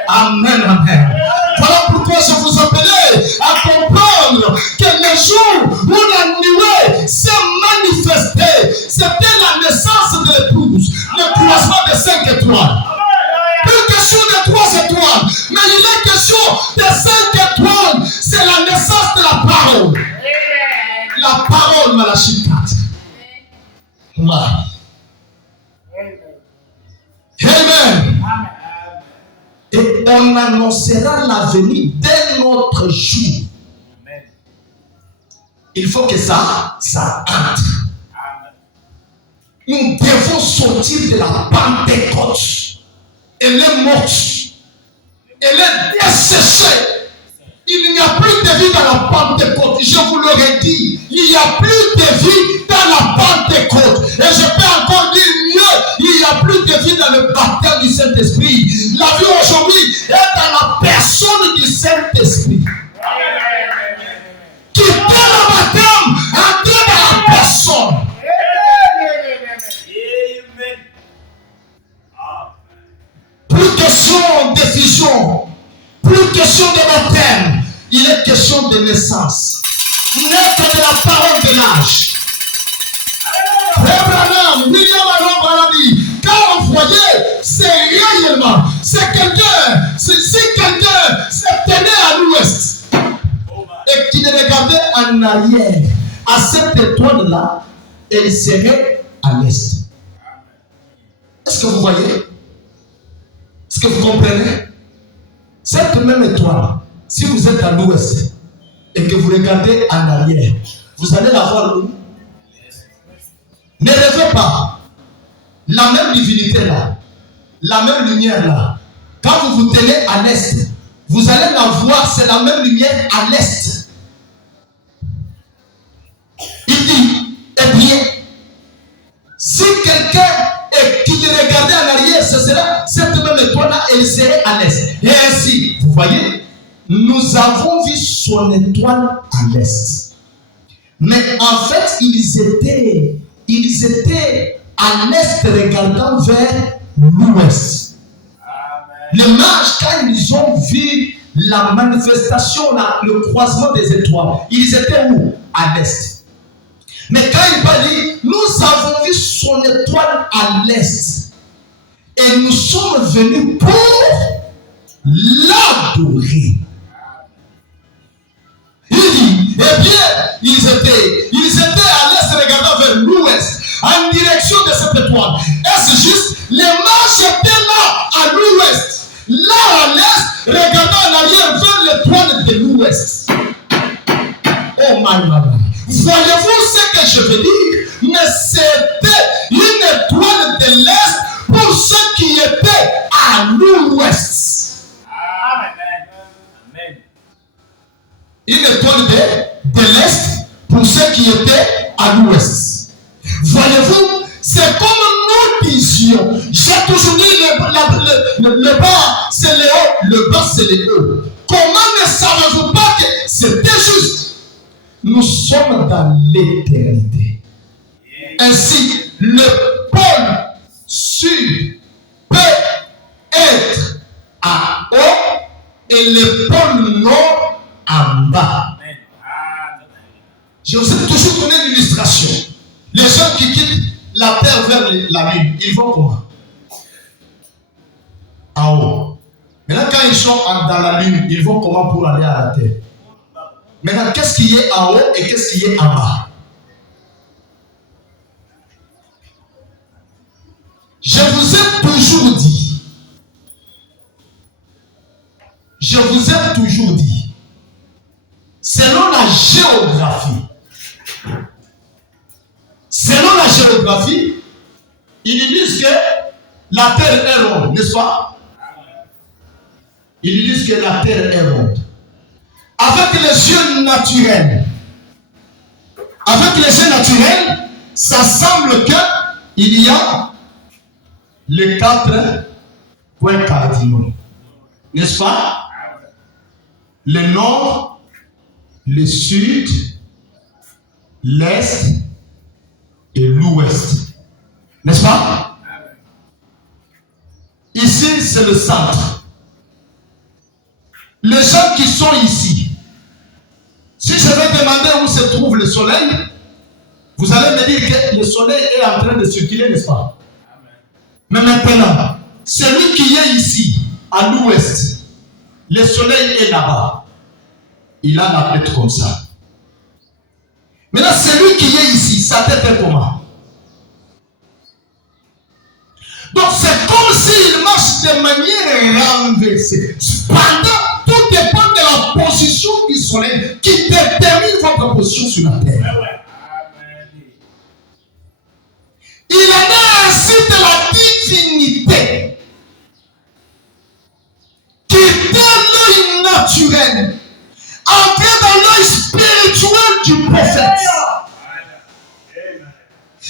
Amen, amen. Voilà pourquoi je vous appelais à comprendre que le jour où la nuée s'est manifestée, c'était la naissance de l'épouse, le croisement des 5 étoiles. Plus question de 3 étoiles, mais il est question de 5 étoiles. C'est la naissance de la parole. La parole, Malachie 4. Voilà. Amen. Et on annoncera l'avenir dès notre jour. Il faut que ça entre. Nous devons sortir de la Pentecôte. Elle est morte. Elle est desséchée. Il n'y a plus de vie dans la Pentecôte. Je vous l'aurais dit. Il n'y a plus de vie dans la Pentecôte. Et je peux encore dire mieux. Il n'y a plus de vie dans le baptême du Saint-Esprit. La vie aujourd'hui est dans la personne du Saint-Esprit. Qui donne le baptême, entre dans la personne. de naissance, naître de la parole de l'âge. Abraham, William Aron Baradi, quand vous voyez, c'est réellement, c'est quelqu'un, si quelqu'un s'était né à l'ouest et qui ne regardait en arrière, à cette étoile-là, elle serait à l'est. Est-ce que vous voyez? Est-ce que vous comprenez? Cette même étoile, si vous êtes à l'ouest et que vous regardez en arrière, vous allez la voir où? Ne rêvez pas. La même divinité là, la même lumière là, quand vous vous tenez à l'est, vous allez la voir, c'est la même lumière à l'est. Il dit, eh bien, si quelqu'un qui regardait en arrière, ce serait cette même étoile là, elle serait à l'est. Et ainsi, vous voyez, nous avons vu son étoile à l'est. Mais en fait, ils étaient à l'est regardant vers l'ouest. Les mages, quand ils ont vu la manifestation, le croisement des étoiles, ils étaient où? À l'est. Mais quand il va dire, nous avons vu son étoile à l'est et nous sommes venus pour l'adorer. Il dit, eh bien, ils étaient à l'est regardant vers l'ouest, en direction de cette étoile. Est-ce juste? Les mages étaient là à l'ouest, là à l'est, regardant en arrière vers l'étoile de l'ouest. Oh my God. Voyez-vous ce que je veux dire? Mais c'était une étoile de l'est pour ceux qui étaient à l'ouest. Amen. Une étoile de l'est pour ceux qui étaient à l'ouest. Voyez-vous, c'est comme nous disions. J'ai toujours dit le bas c'est le haut, le bas c'est le haut. Comment ne savez-vous pas que c'était juste? Nous sommes dans l'éternité. Ainsi, le pôle sud peut être à haut et le pôle nord en bas. Je vous ai toujours donné l'illustration. Les gens qui quittent la terre vers la lune, ils vont comment? En haut. Maintenant, quand ils sont dans la lune, ils vont comment pour aller à la terre? Maintenant, qu'est-ce qui est en haut et qu'est-ce qui est en bas? Je vous ai toujours dit, selon la géographie, ils disent que la terre est ronde, n'est-ce pas? Ils disent que la terre est ronde. Avec les yeux naturels, ça semble qu'il y a les 4 points cardinaux, n'est-ce pas? Le nord, le sud, l'est et l'ouest, n'est-ce pas? Ici, c'est le centre. Les gens qui sont ici, si je vais demander où se trouve le soleil, vous allez me dire que le soleil est en train de circuler, n'est-ce pas? Mais maintenant, celui qui est ici, à l'ouest, le soleil est là-bas. Il a la tête comme ça. Maintenant, celui qui est ici, sa tête est comment? Donc, c'est comme s'il marche de manière renversée. Cependant, tout dépend de la position du soleil qui détermine votre position sur la terre. Il en est ainsi de la divinité qui, dès l'œil naturel, entrer dans l'œil spirituel du prophète.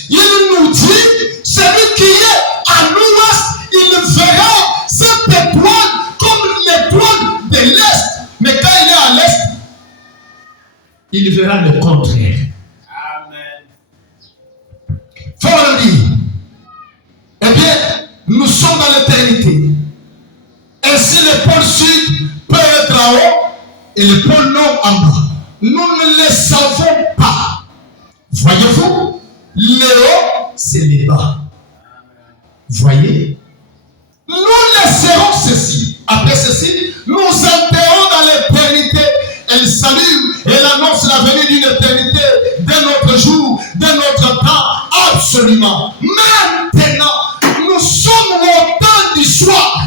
Il nous dit, celui qui est à l'ouest, il verra cette étoile comme l'étoile de l'est. Mais quand il est à l'est, il verra le contraire. Amen. Faut le dire. Eh bien, nous sommes dans l'éternité. Ainsi, le pôle sud peut être en haut et le pôle nord en bas. nous ne les savons pas. Voyez-vous, le haut, c'est le bas. Voyez, nous laisserons ceci. Après ceci, nous enterrons dans l'éternité. Elle salue, elle annonce la venue d'une éternité, d'un autre jour, d'un autre temps, absolument. Maintenant, nous sommes au temps du soir.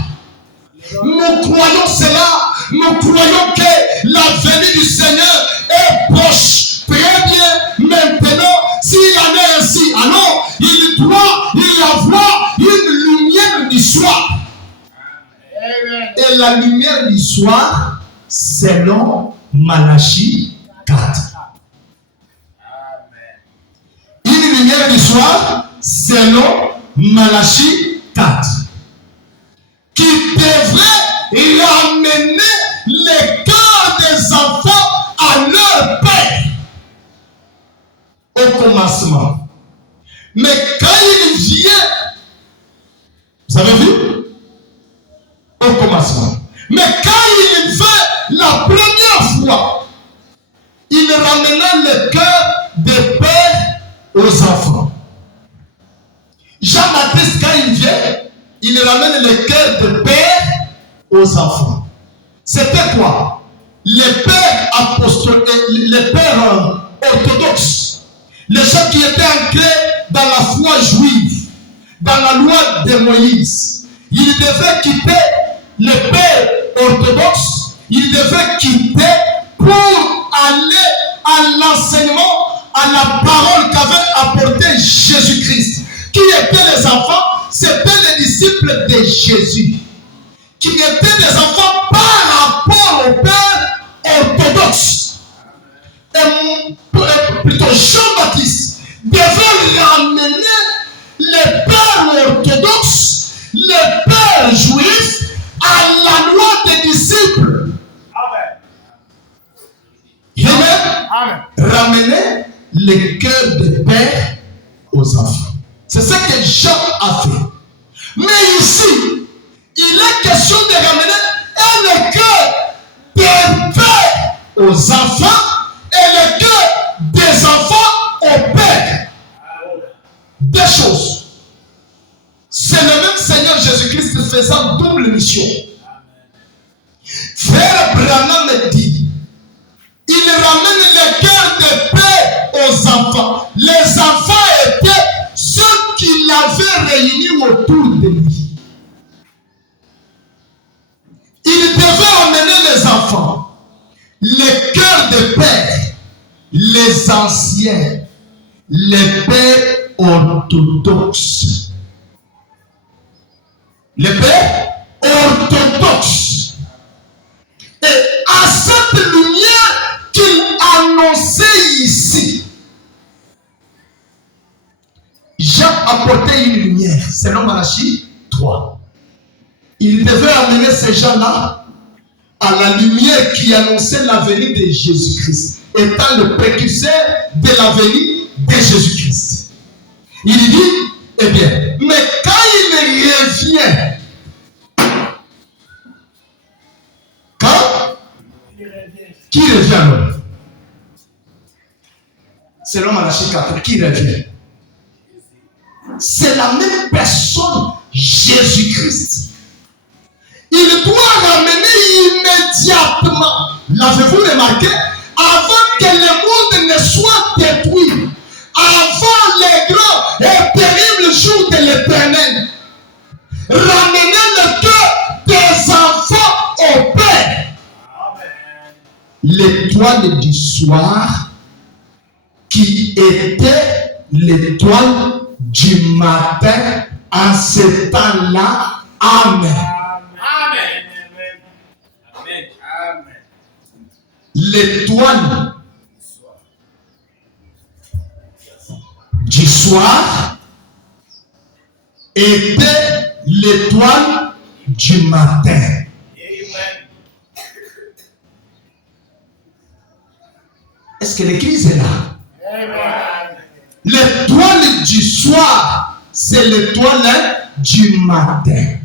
Nous croyons cela, nous croyons que la venue du Seigneur est proche. Très bien, maintenant, s'il en est ainsi, alors il doit y avoir une lumière du soir. Et la lumière du soir, selon Malachie 4. Une lumière du soir, selon Malachie 4. Qui devrait ramener les cœurs des enfants à leur père au commencement. Mais quand il vient, vous avez vu? Au commencement. Mais quand il vint la première fois, il ramena le cœur des pères aux enfants. Jean-Baptiste, quand il vient, il ramène le cœur des pères aux enfants. C'était quoi? Les pères apostoliques, les pères orthodoxes, les gens qui étaient ancrés dans la foi juive, dans la loi de Moïse. Ils devaient quitter les pères orthodoxes, ils devaient quitter pour aller à l'enseignement, à la parole qu'avait apporté Jésus-Christ. Qui étaient les enfants? C'était les disciples de Jésus, qui étaient des enfants par rapport aux pères orthodoxes. Et plutôt Jean-Baptiste devait ramener les pères orthodoxes, les pères juifs, à la loi des disciples. Amen. Ramener le cœur des pères aux enfants. C'est ce que Jean a fait. Mais ici, il est question de ramener le cœur des pères aux enfants et le cœur des enfants aux pères. Deux choses. C'est le même Seigneur Jésus-Christ faisant double mission. Frère Branham me dit, il ramène le cœur des pères aux enfants. Les enfants étaient ceux qui l'avaient réuni autour de lui. Il devait emmener les enfants, le cœur des pères, les anciens, les pères orthodoxes. Les pères orthodoxes. Et à cette lumière qu'il annonçait ici, Jean apportait une lumière, selon Malachie 3. Il devait amener ces gens-là à la lumière qui annonçait la venue de Jésus-Christ, étant le précurseur de la venue de Jésus-Christ. Il dit, eh bien, mais quand il revient, qui revient alors? Selon Malachie 4, qui revient? C'est la même personne, Jésus-Christ. Il doit ramener immédiatement. L'avez-vous remarqué? Avant que le monde ne soit détruit, avant les grands et terribles jours de l'Éternel, ramener le cœur des enfants au Père. L'étoile du soir qui était l'étoile du matin en ce temps-là. Amen. L'étoile du soir était l'étoile du matin. Est-ce que l'église est là? L'étoile du soir, c'est l'étoile du matin.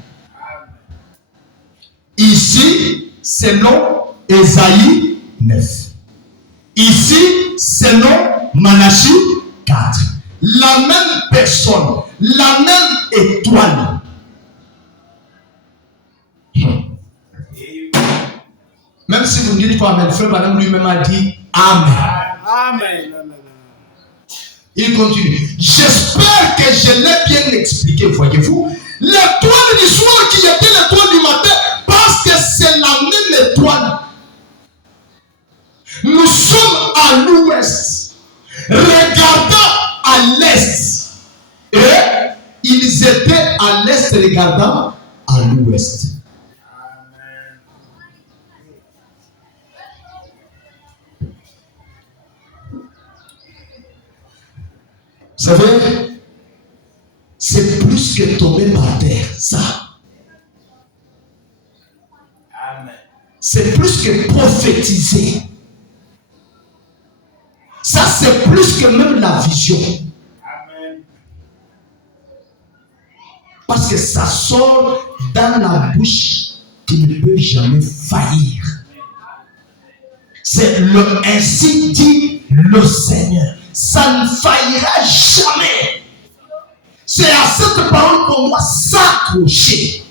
Ici, selon Ésaïe 9. Ici, selon Malachie 4. La même personne, la même étoile. Même si vous ne dites pas Amen, frère Branham lui-même a dit Amen. Amen. Il continue. J'espère que je l'ai bien expliqué, voyez-vous. L'étoile du soir qui était l'étoile du matin, parce que c'est la même étoile. Nous sommes à l'ouest, regardant à l'est. Et ils étaient à l'est, regardant à l'ouest. Vous savez, c'est plus que tomber par terre, ça. Amen. C'est plus que prophétiser. Ça, c'est plus que même la vision. Amen. Parce que ça sort dans la bouche qui ne peut jamais faillir. C'est le ainsi dit le Seigneur. Ça ne faillira jamais. C'est à cette parole qu'on doit s'accrocher.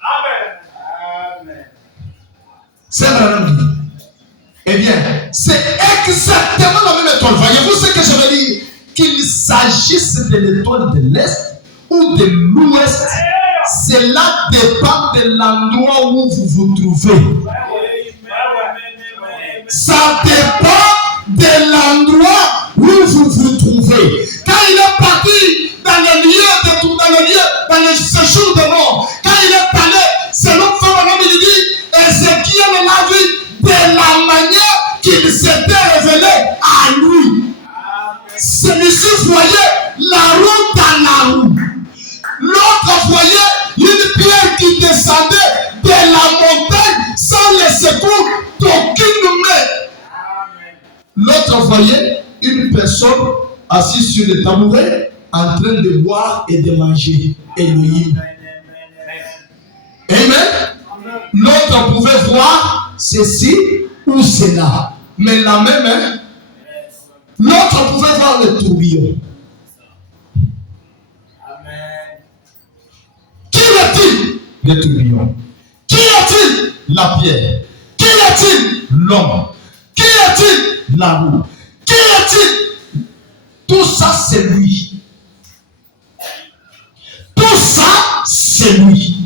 Amen. Amen. C'est la même vie. Eh bien, c'est exactement la même étoile. Voyez-vous ce que je veux dire? Qu'il s'agisse de l'étoile de l'Est ou de l'Ouest, cela dépend de l'endroit où vous vous trouvez. Ça dépend de l'endroit où vous vous trouvez. Quand il est parti dans le lieu, dans le séjour de mort, quand il est allé, selon Frère il dit, Ézéchiel l'a vu de la manière qu'il s'était révélé à lui. Celui-ci voyait la roue dans la roue. L'autre voyait une pierre qui descendait de la montagne sans le secours d'aucune main. L'autre voyait une personne assise sur le tabouret en train de boire et de manger. Elohim. Amen. L'autre pouvait voir ceci ou cela. Mais la même, l'autre pouvait voir le tourbillon. Qui est-il? Le tourbillon. Qui est-il? La pierre. Qui est-il? L'homme. Qui est-il? La roue. Qui est-il? Tout ça, c'est lui. Tout ça, c'est lui.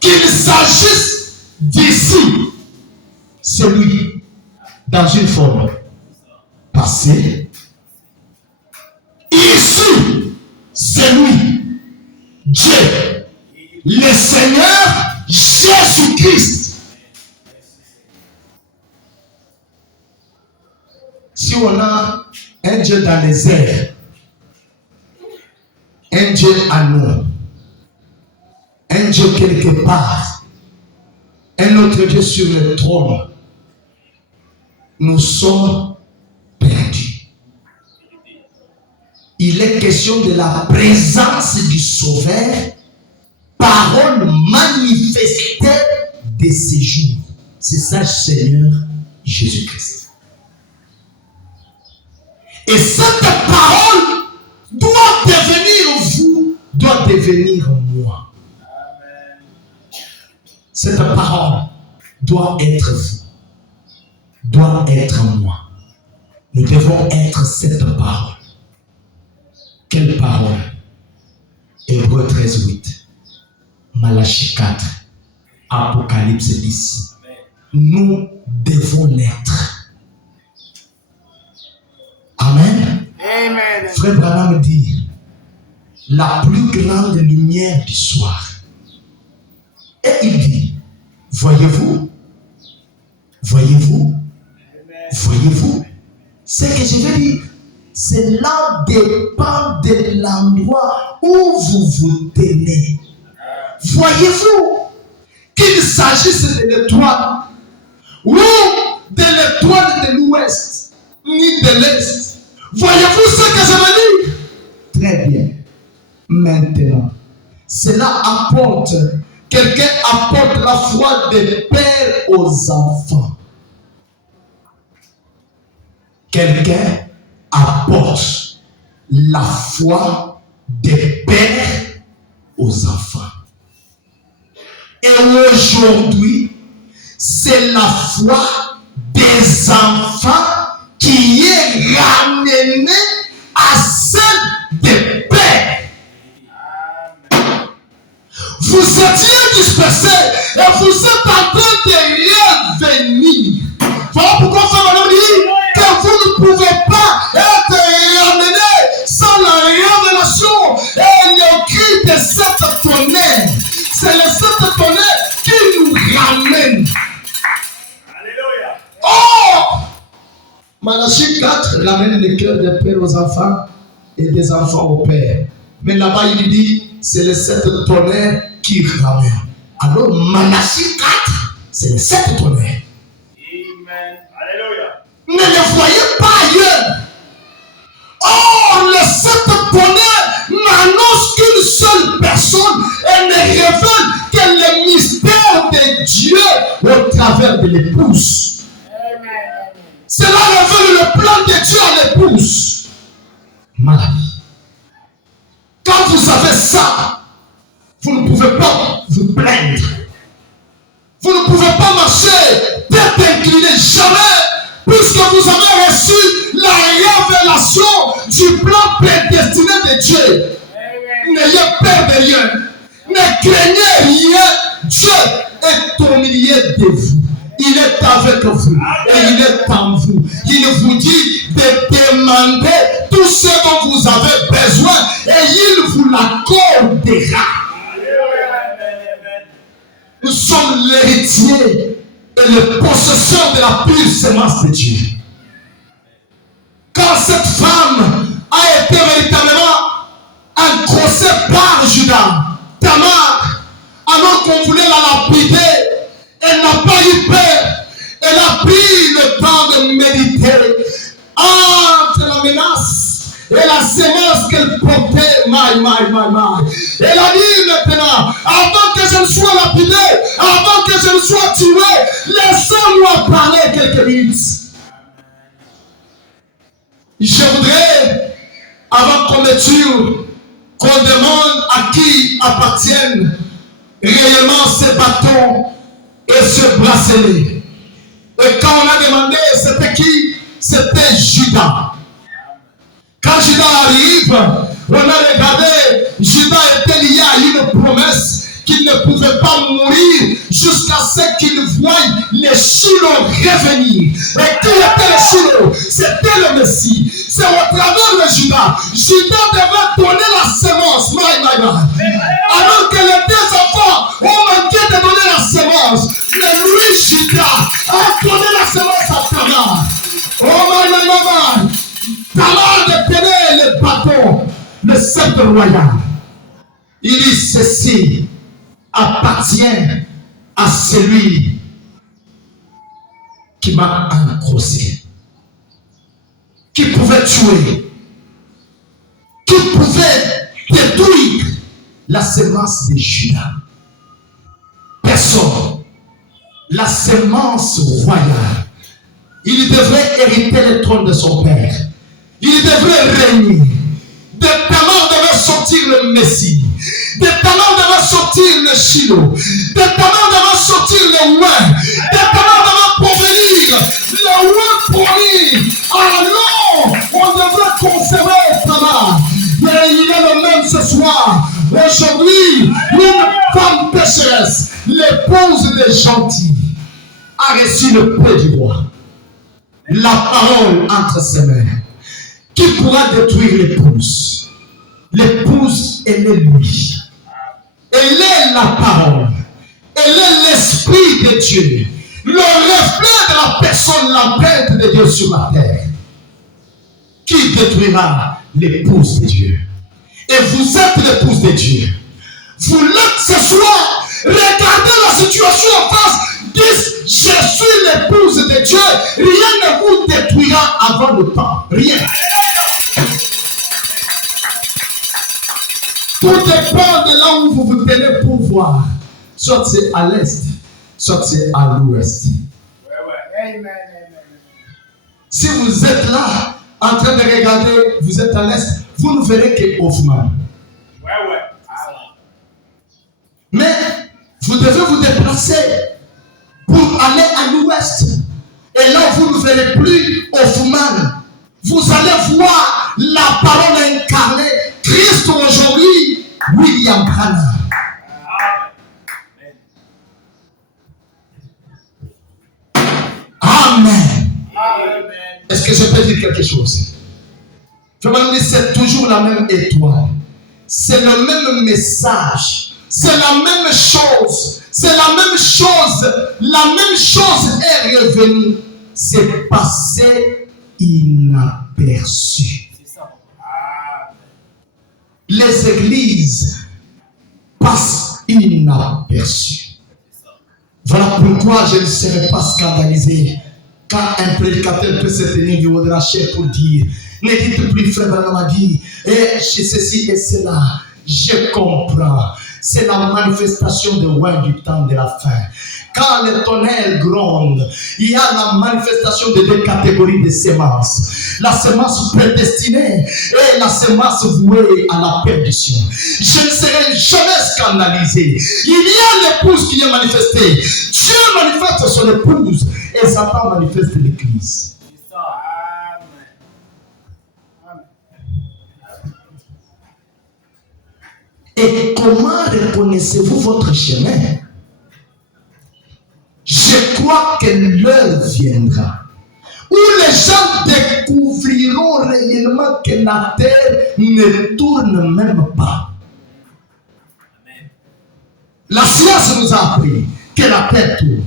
Qu'il s'agisse d'ici, c'est lui. Dans une forme passée. Ici, c'est lui. Dieu. Le Seigneur Jésus-Christ. Si on a un Dieu dans les airs, un Dieu à nous, un Dieu quelque part, un autre Dieu sur le trône, nous sommes perdus. Il est question de la présence du Sauveur, parole manifestée de ses jours. C'est ça, Seigneur Jésus-Christ. Et cette parole doit devenir vous, doit devenir moi. Cette parole doit être vous, doit être moi. Nous devons être cette parole. Quelle parole? Hébreux 13:8, Malachie 4, Apocalypse 10. Nous devons l'être. Amen. Amen. Frère Branham dit, la plus grande lumière du soir. Et il dit, voyez-vous, voyez-vous, voyez-vous, ce que je veux dire, cela dépend de l'endroit où vous vous tenez. Voyez-vous qu'il s'agisse de l'étoile ou de l'étoile de l'ouest, ni de l'est. Voyez-vous ce que je veux dire? Très bien. Maintenant, cela apporte, quelqu'un apporte la foi des pères aux enfants. quelqu'un apporte la foi des pères aux enfants. Et aujourd'hui, c'est la foi des enfants qui est ramenée à celle des pères. Vous étiez dispersés et vous êtes en train de revenir. Voilà pourquoi Frère Madame dit que vous ne pouvez pas être ramenés sans la révélation et le cri de cette tonnerre. C'est le sept tonnerre qui nous ramène. Alléluia. Oh! Malachie 4 ramène le cœur des pères aux enfants et des enfants au père. Mais là-bas, il dit, c'est le sept tonnerre qui ramène. Alors, Malachie 4, c'est le sept tonnerre. Amen. Alléluia. Ne le voyez pas ailleurs. Or, le sept tonnerre n'annonce qu'une seule personne et ne révèle que le mystère de Dieu au travers de l'épouse. Cela révèle le plan de Dieu à l'épouse. Marie. Quand vous avez ça, vous ne pouvez pas vous plaindre. Vous ne pouvez pas marcher tête inclinée, jamais, puisque vous avez reçu la révélation du plan prédestiné de Dieu. N'ayez peur de rien. Ne craignez rien. Dieu est au milieu de vous. Il est avec vous et il est en vous. Il vous dit de demander tout ce dont vous avez besoin et il vous l'accordera. Nous sommes l'héritier et le possesseur de la pure semence de Dieu. Quand cette femme a été véritablement engrossée par Judas, Tamar, alors qu'on voulait la lapider, elle n'a pas eu peur. Elle a pris le temps de méditer entre la menace et la semence qu'elle portait. Elle a dit maintenant, avant que je ne sois lapidé, avant que je ne sois tué, laissez-moi parler quelques minutes. Je voudrais, avant qu'on me tue, qu'on demande à qui appartiennent réellement ces bâtons et ce bracelet. Et quand on a demandé c'était qui, c'était Judas. Quand Judas arrive, on a regardé, Judas était lié à une promesse qu'il ne pouvait pas mourir jusqu'à ce qu'il voie les Shiloh revenir. Et qui était le Shiloh? C'était le Messie. C'est au travers de Judas. Judas devait donner la semence. Alors que les deux enfants ont manqué de donner la semence. Mais lui, Judas, a donné la semence à Tamar. Oh my. Tamar détenait le bâton, le sceptre royal. Il dit ceci appartient à celui qui m'a engrossé, qui pouvait tuer, qui pouvait détruire la semence de Judas. Personne. La semence royale. Il devrait hériter le trône de son père. Il devrait régner. De Tamar devait sortir le Messie. De Tamar devait sortir le Shiloh. De Tamar devait sortir le Ouin. De Tamar devait provenir le Ouin promis. Alors, on devrait conserver Tamar. Mais il est le même ce soir. Aujourd'hui, une femme pécheresse, l'épouse des gentils, a reçu le peu du roi. La parole entre ses mains. Qui pourra détruire l'épouse? L'épouse, elle est lui. Elle est la parole. Elle est l'esprit de Dieu. Le reflet de la personne, l'empreinte de Dieu sur la terre. Qui détruira l'épouse de Dieu? Et vous êtes l'épouse de Dieu. Vous l'êtes ce soir. Regardez la situation en face. Dites, je suis l'épouse de Dieu. Rien ne vous détruira avant le temps. Rien. Tout dépend de là où vous vous tenez pour voir. Soit c'est à l'est, soit c'est à l'ouest. Si vous êtes là, en train de regarder, vous êtes à l'est, vous ne verrez que Hoffman. Ouais. Mais vous devez vous déplacer pour aller à l'ouest. Et là, vous ne verrez plus Hoffman. Vous allez voir la parole incarnée. Christ aujourd'hui, William Branham. Amen. Est-ce que je peux dire quelque chose? Je me dis, c'est toujours la même étoile. C'est le même message. C'est la même chose. C'est la même chose. La même chose est revenue. C'est passé inaperçu. Les églises passent inaperçues. Voilà pourquoi je ne serai pas scandalisé quand un prédicateur peut se tenir du haut de la chair pour dire: ne dites plus, frère Branham a dit, et ceci et cela. Je comprends. C'est la manifestation de loin du temps de la fin. Quand le tonnerre gronde, il y a la manifestation de deux catégories de semences. La semence prédestinée et la semence vouée à la perdition. Je ne serai jamais scandalisé. Il y a l'épouse qui est manifestée. Dieu manifeste son épouse et Satan manifeste l'église. Et comment reconnaissez-vous votre chemin? Je crois que l'heure viendra où les gens découvriront réellement que la terre ne tourne même pas. La science nous a appris que la terre tourne.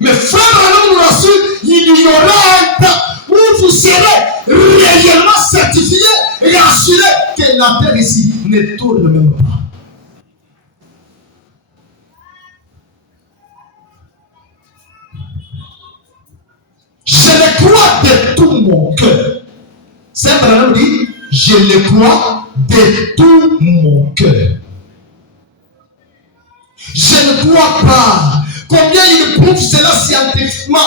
Mais frère Branham nous rassure, il y aura un temps où vous serez réellement certifié et assuré que la terre ici ne tourne même pas. Je le crois de tout mon cœur. Saint Branham dit, je le crois de tout mon cœur. Je ne crois pas. Combien il prouve cela scientifiquement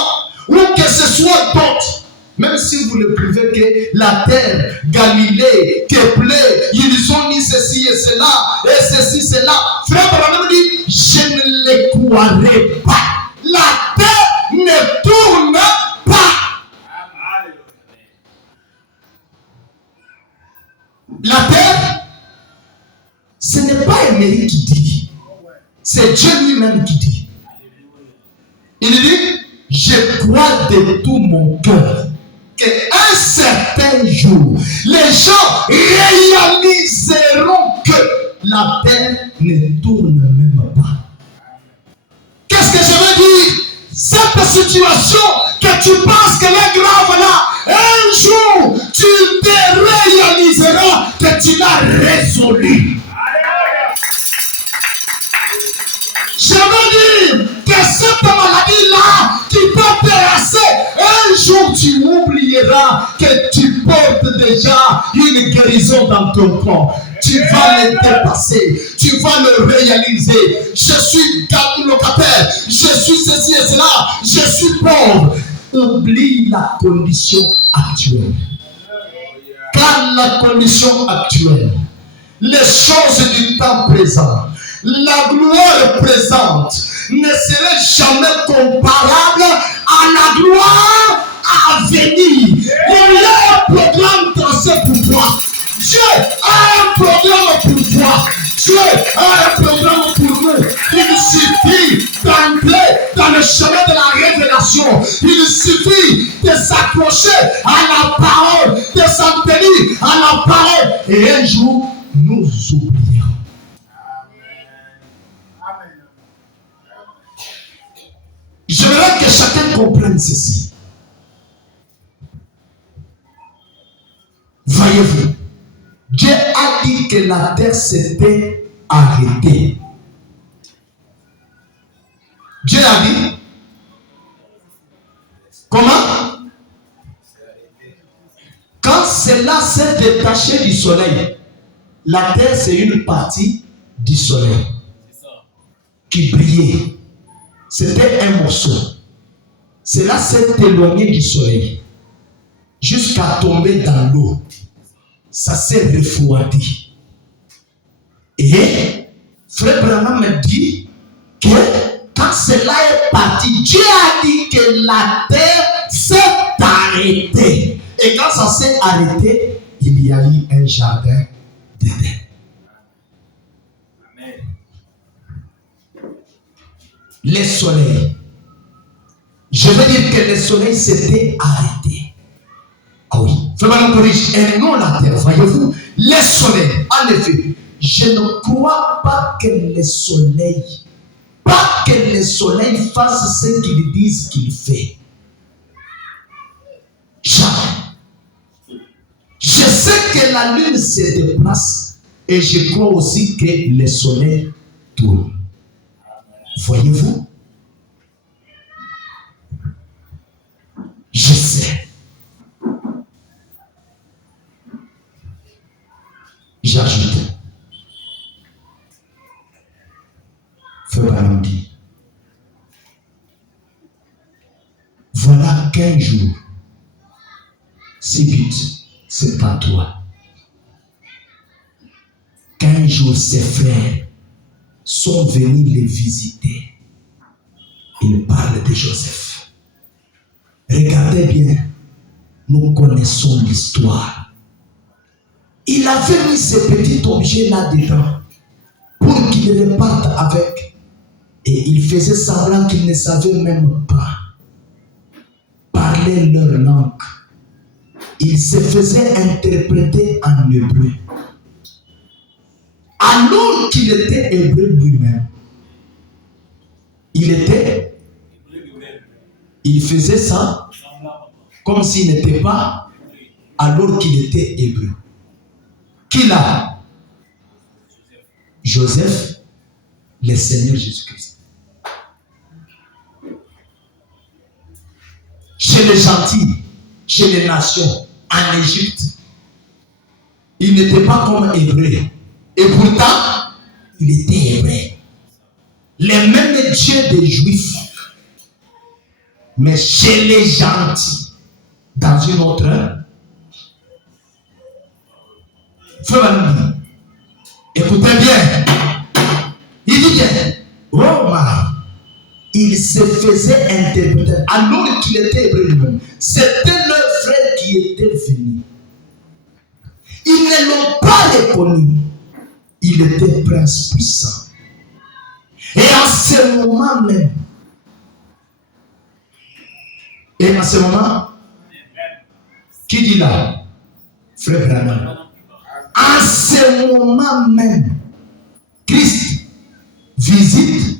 ou que ce soit d'autres. Même si vous le prouvez que la terre, Galilée, Kepler, ils ont mis ceci et cela, et ceci, cela. Frère Branham dit, je ne le croirai pas. La terre ne tourne pas. La terre, ce n'est pas Émeric qui dit. C'est Dieu lui-même qui dit. Il dit, je crois de tout mon cœur qu'un certain jour, les gens réaliseront que la terre ne tourne même pas. Qu'est-ce que je veux dire? Cette situation que tu penses qu'elle est grave là, un jour, tu te réaliseras que tu l'as résolue. Je veux dire que cette maladie-là qui peut terrasser, un jour tu oublieras que tu portes déjà une guérison dans ton corps. Tu vas le dépasser, tu vas le réaliser. Je suis locataire, je suis ceci et cela, je suis pauvre. Oublie la condition actuelle. Car la condition actuelle, les choses du temps présent, la gloire présente ne serait jamais comparable à la gloire à venir. Il y a un programme tracé pour toi. Dieu a un programme pour toi. Dieu a un programme pour nous. Il suffit d'entrer dans le chemin de la révélation. Il suffit de s'accrocher à la parole, de s'en tenir à la parole. Et un jour, nous oublions. J'aimerais que chacun comprenne ceci. Voyez-vous, Dieu a dit que la terre s'était arrêtée. Dieu a dit. Comment? Quand cela s'est détaché du soleil, la terre c'est une partie du soleil qui brillait. C'était un morceau. Cela s'est éloigné du soleil. jusqu'à tomber dans l'eau. Ça s'est refroidi. Et Frère Branham me dit que quand cela est parti, Dieu a dit que la terre s'est arrêtée. Et quand ça s'est arrêté, il y a eu un jardin d'Éden. Amen. Les soleils. Je veux dire que le soleil s'était arrêté. Ah oui. Frère Branham corrige. Et non la terre. Voyez-vous, les soleils, en effet, je ne crois pas que le soleil fasse ce qu'ils disent qu'il fait. Jamais. Je sais que la lune se déplace et je crois aussi que le soleil tourne. Voyez-vous? Je sais. J'ajoute. Frère Branham dit, voilà qu'un jour, si vite, c'est pas toi. Qu'un jour, ses frères sont venus les visiter. Ils parlent de Joseph. Regardez bien, nous connaissons l'histoire. Il avait mis ce petit objet là-dedans pour qu'il reparte avec. Et il faisait semblant qu'il ne savait même pas parler leur langue. Il se faisait interpréter en hébreu. Alors qu'il était hébreu lui-même, il faisait ça comme s'il n'était pas, alors qu'il était hébreu. Qui l'a? Joseph, le Seigneur Jésus-Christ. Chez les gentils, chez les nations, en Égypte, il n'était pas comme hébreu. Et pourtant, il était hébreu. Les mêmes dieux des Juifs. Mais chez les gentils, dans une autre. Frère, écoutez bien. Il dit bien, Roma, il se faisait interpréter alors qu'il était hébreu lui-même. C'était leur frère qui était venu. Ils ne l'ont pas reconnu. Il était prince puissant. Et en ce moment même, qui dit là? Frère Branham. En ce moment même, Christ visite,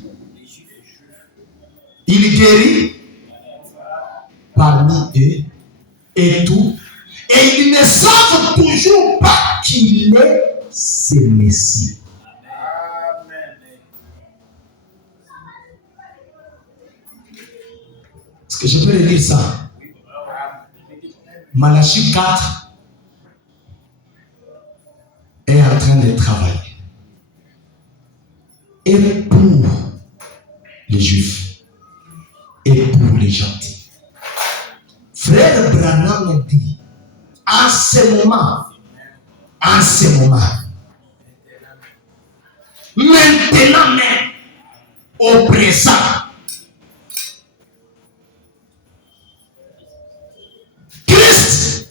il guérit parmi eux et tout. Et ils ne savent toujours pas qu'il est ce Messie. Est-ce que je peux lire ça? Malachie 4 est en train de travailler. Et pour les Juifs et pour les gentils. Frère Branham dit, en ce moment, maintenant même, au présent, Christ,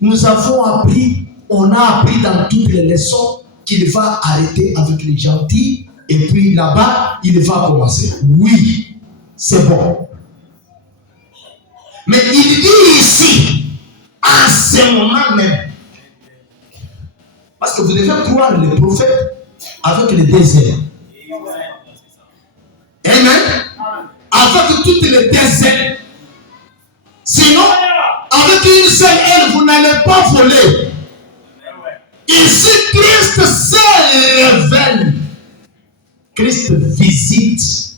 nous avons appris, on a appris dans toutes les leçons qu'il va arrêter avec les gentils et puis là-bas, il va commencer. Oui, c'est bon. Mais il dit ici, en ce moment même, parce que vous devez croire le prophète avec les déserts. Amen. Avec toutes les déserts. Sinon, avec une seule aile, vous n'allez pas voler. Ici, Christ se révèle. Christ visite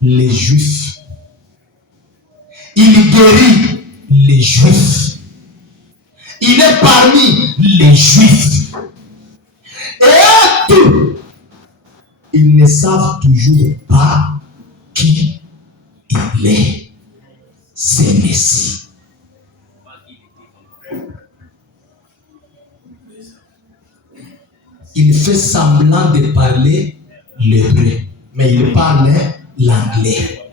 les Juifs. Il guérit les Juifs. Il est parmi les Juifs. Et tout, ils ne savent toujours pas qui il est. c'est Messie. Il fait semblant de parler l'hébreu, mais il parlait l'anglais.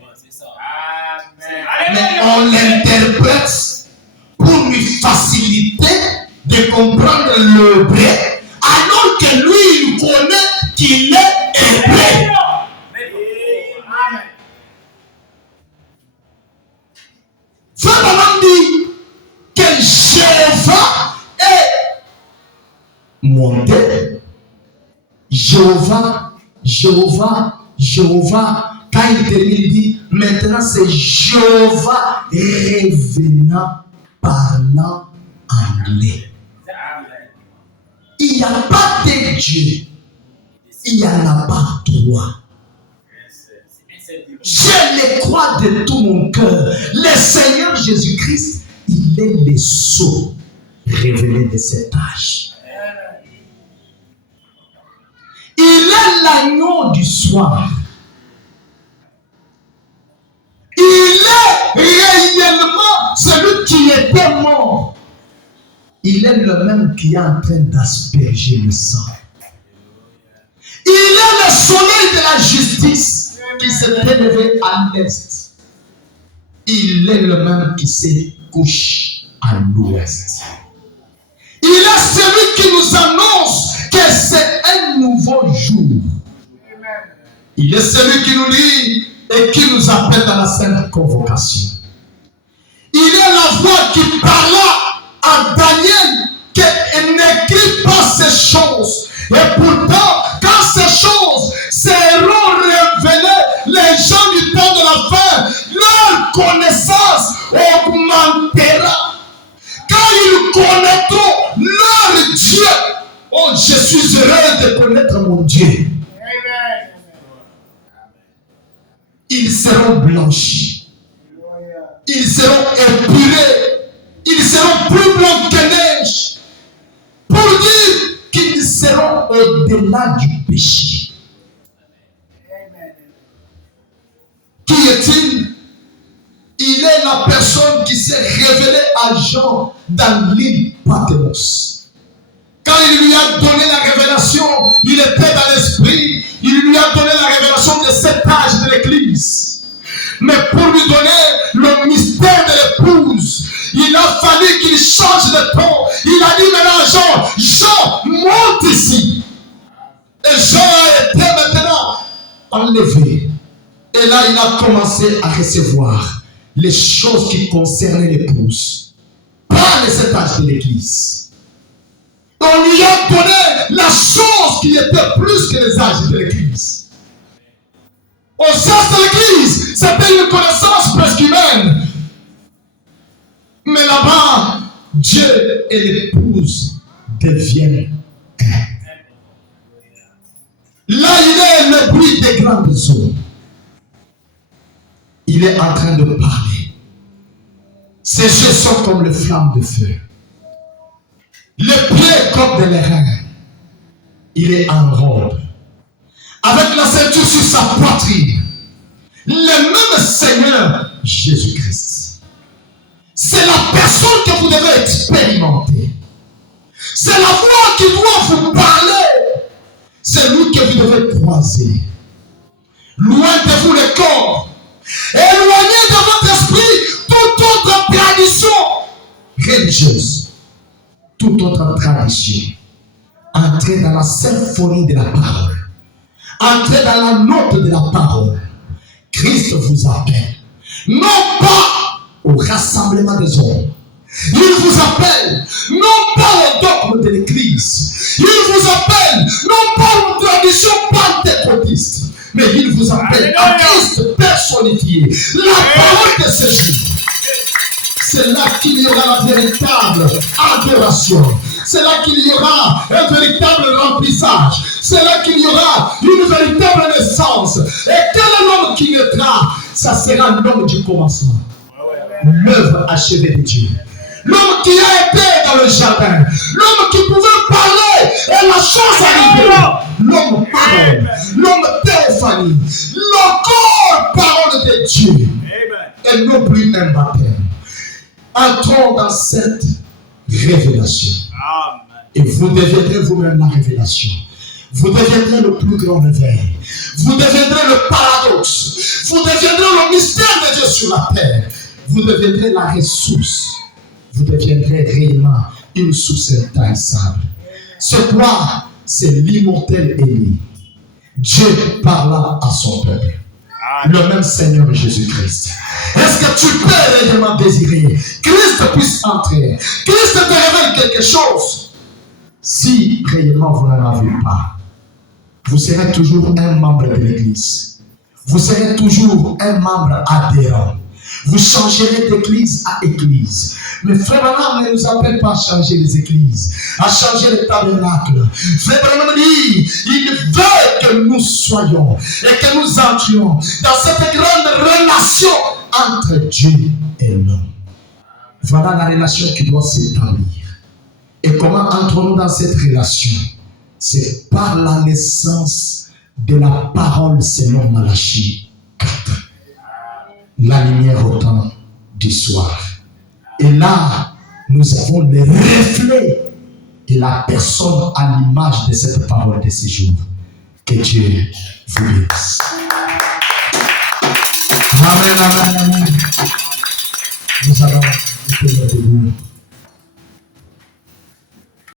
Mais on l'interprète pour lui faciliter de comprendre l'hébreu, alors que lui, il connaît qu'il est hébreu. Frère Branham dit que Jéhovah est monté. Jéhovah. Quand il termine, il dit maintenant c'est Jéhovah revenant parlant anglais. Il n'y a pas de Dieu. Il n'y en a pas trois. Je le crois de tout mon cœur. Le Seigneur Jésus-Christ, il est le sceau révélé de cet âge. Il est l'agneau du soir. Il est réellement celui qui était mort. Il est le même qui est en train d'asperger le sang. Il est le soleil de la justice qui s'est élevé à l'est. Il est le même qui se couche à l'ouest. Il est celui qui nous annonce que c'est un nouveau jour. Il est celui qui nous dit et qui nous appelle dans la sainte convocation. Il est la voix qui parla à Daniel qu'il n'écrit pas ces choses. Et pourtant, quand ces choses seront révélées, les gens du temps de la fin, leur connaissance augmentera. Quand ils connaîtront leur Dieu, oh, je suis heureux de connaître mon Dieu. Ils seront blanchis. Ils seront épurés. Ils seront plus blancs que neige. Pour dire qu'ils seront au-delà du péché. Qui est-il? Il est la personne qui s'est révélée à Jean dans l'île Patmos. Quand il lui a donné la révélation, il était dans l'esprit. Il lui a donné la révélation de cet âge de l'église. Mais pour lui donner le mystère de l'épouse, il a fallu qu'il change de ton. Il a dit maintenant, Jean, monte ici. Et Jean a été maintenant enlevé. Et là, il a commencé à recevoir les choses qui concernaient l'épouse. Pas de cet âge de l'église. On lui a donné la chose qui était plus que les âges de l'église. Au sens de l'église, c'était une connaissance presque humaine. Mais là-bas, Dieu et l'épouse deviennent un. Là, il est le bruit des grandes eaux. Il est en train de parler. Ses yeux sont comme les flammes de feu. Les pieds comme des reins. Il est en robe. Avec la ceinture sur sa poitrine. Le même Seigneur Jésus-Christ. C'est la personne que vous devez expérimenter. C'est la voix qui doit vous parler. C'est lui que vous devez croiser. Loin de vous le corps. Éloignez de votre esprit toute autre tradition religieuse. Toute autre tradition. Entrez dans la symphonie de la parole. Entrez dans la note de la parole. Christ vous appelle. Non pas au rassemblement des hommes. Il vous appelle non pas au dogme de l'église. Il vous appelle non pas aux traditions pentecôtistes. Mais il vous appelle à Christ personnifié. La parole de ce jour. C'est là qu'il y aura la véritable adoration. C'est là qu'il y aura un véritable remplissage. C'est là qu'il y aura une véritable naissance. Et quel est l'homme qui naîtra? Ça sera l'homme du commencement. L'œuvre achevée de Dieu. L'homme qui a été dans le jardin. L'homme qui pouvait parler et la chose arrivait. L'homme parle. L'homme théophanie. L'encore parole de Dieu. Et non plus un baptême. Entrons dans cette révélation. Et vous deviendrez vous-même la révélation. Vous deviendrez le plus grand réveil. Vous deviendrez le paradoxe. Vous deviendrez le mystère de Dieu sur la terre. Vous deviendrez la ressource. Vous deviendrez réellement une source intarissable. Ce quoi, c'est l'immortel Élie. Dieu parla à son peuple. Le même Seigneur Jésus-Christ. Est-ce que tu peux réellement désirer Christ puisse entrer? Christ te révèle quelque chose. Si réellement vous n'en avez pas, vous serez toujours un membre de l'Église. Vous serez toujours un membre adhérent. Vous changerez d'église à église. Mais Frère Branham ne nous appelle pas à changer les églises, à changer le tabernacle. Frère Branham dit, il veut que nous soyons et que nous entrions dans cette grande relation entre Dieu et l'homme. Voilà la relation qui doit s'établir. Et comment entrons-nous dans cette relation? C'est par la naissance de la parole selon Malachie 4. La lumière au temps du soir. Et là, nous avons le reflet de la personne à l'image de cette parole de ce jour. Que Dieu vous bénisse. Amen, amen, amen. Nous allons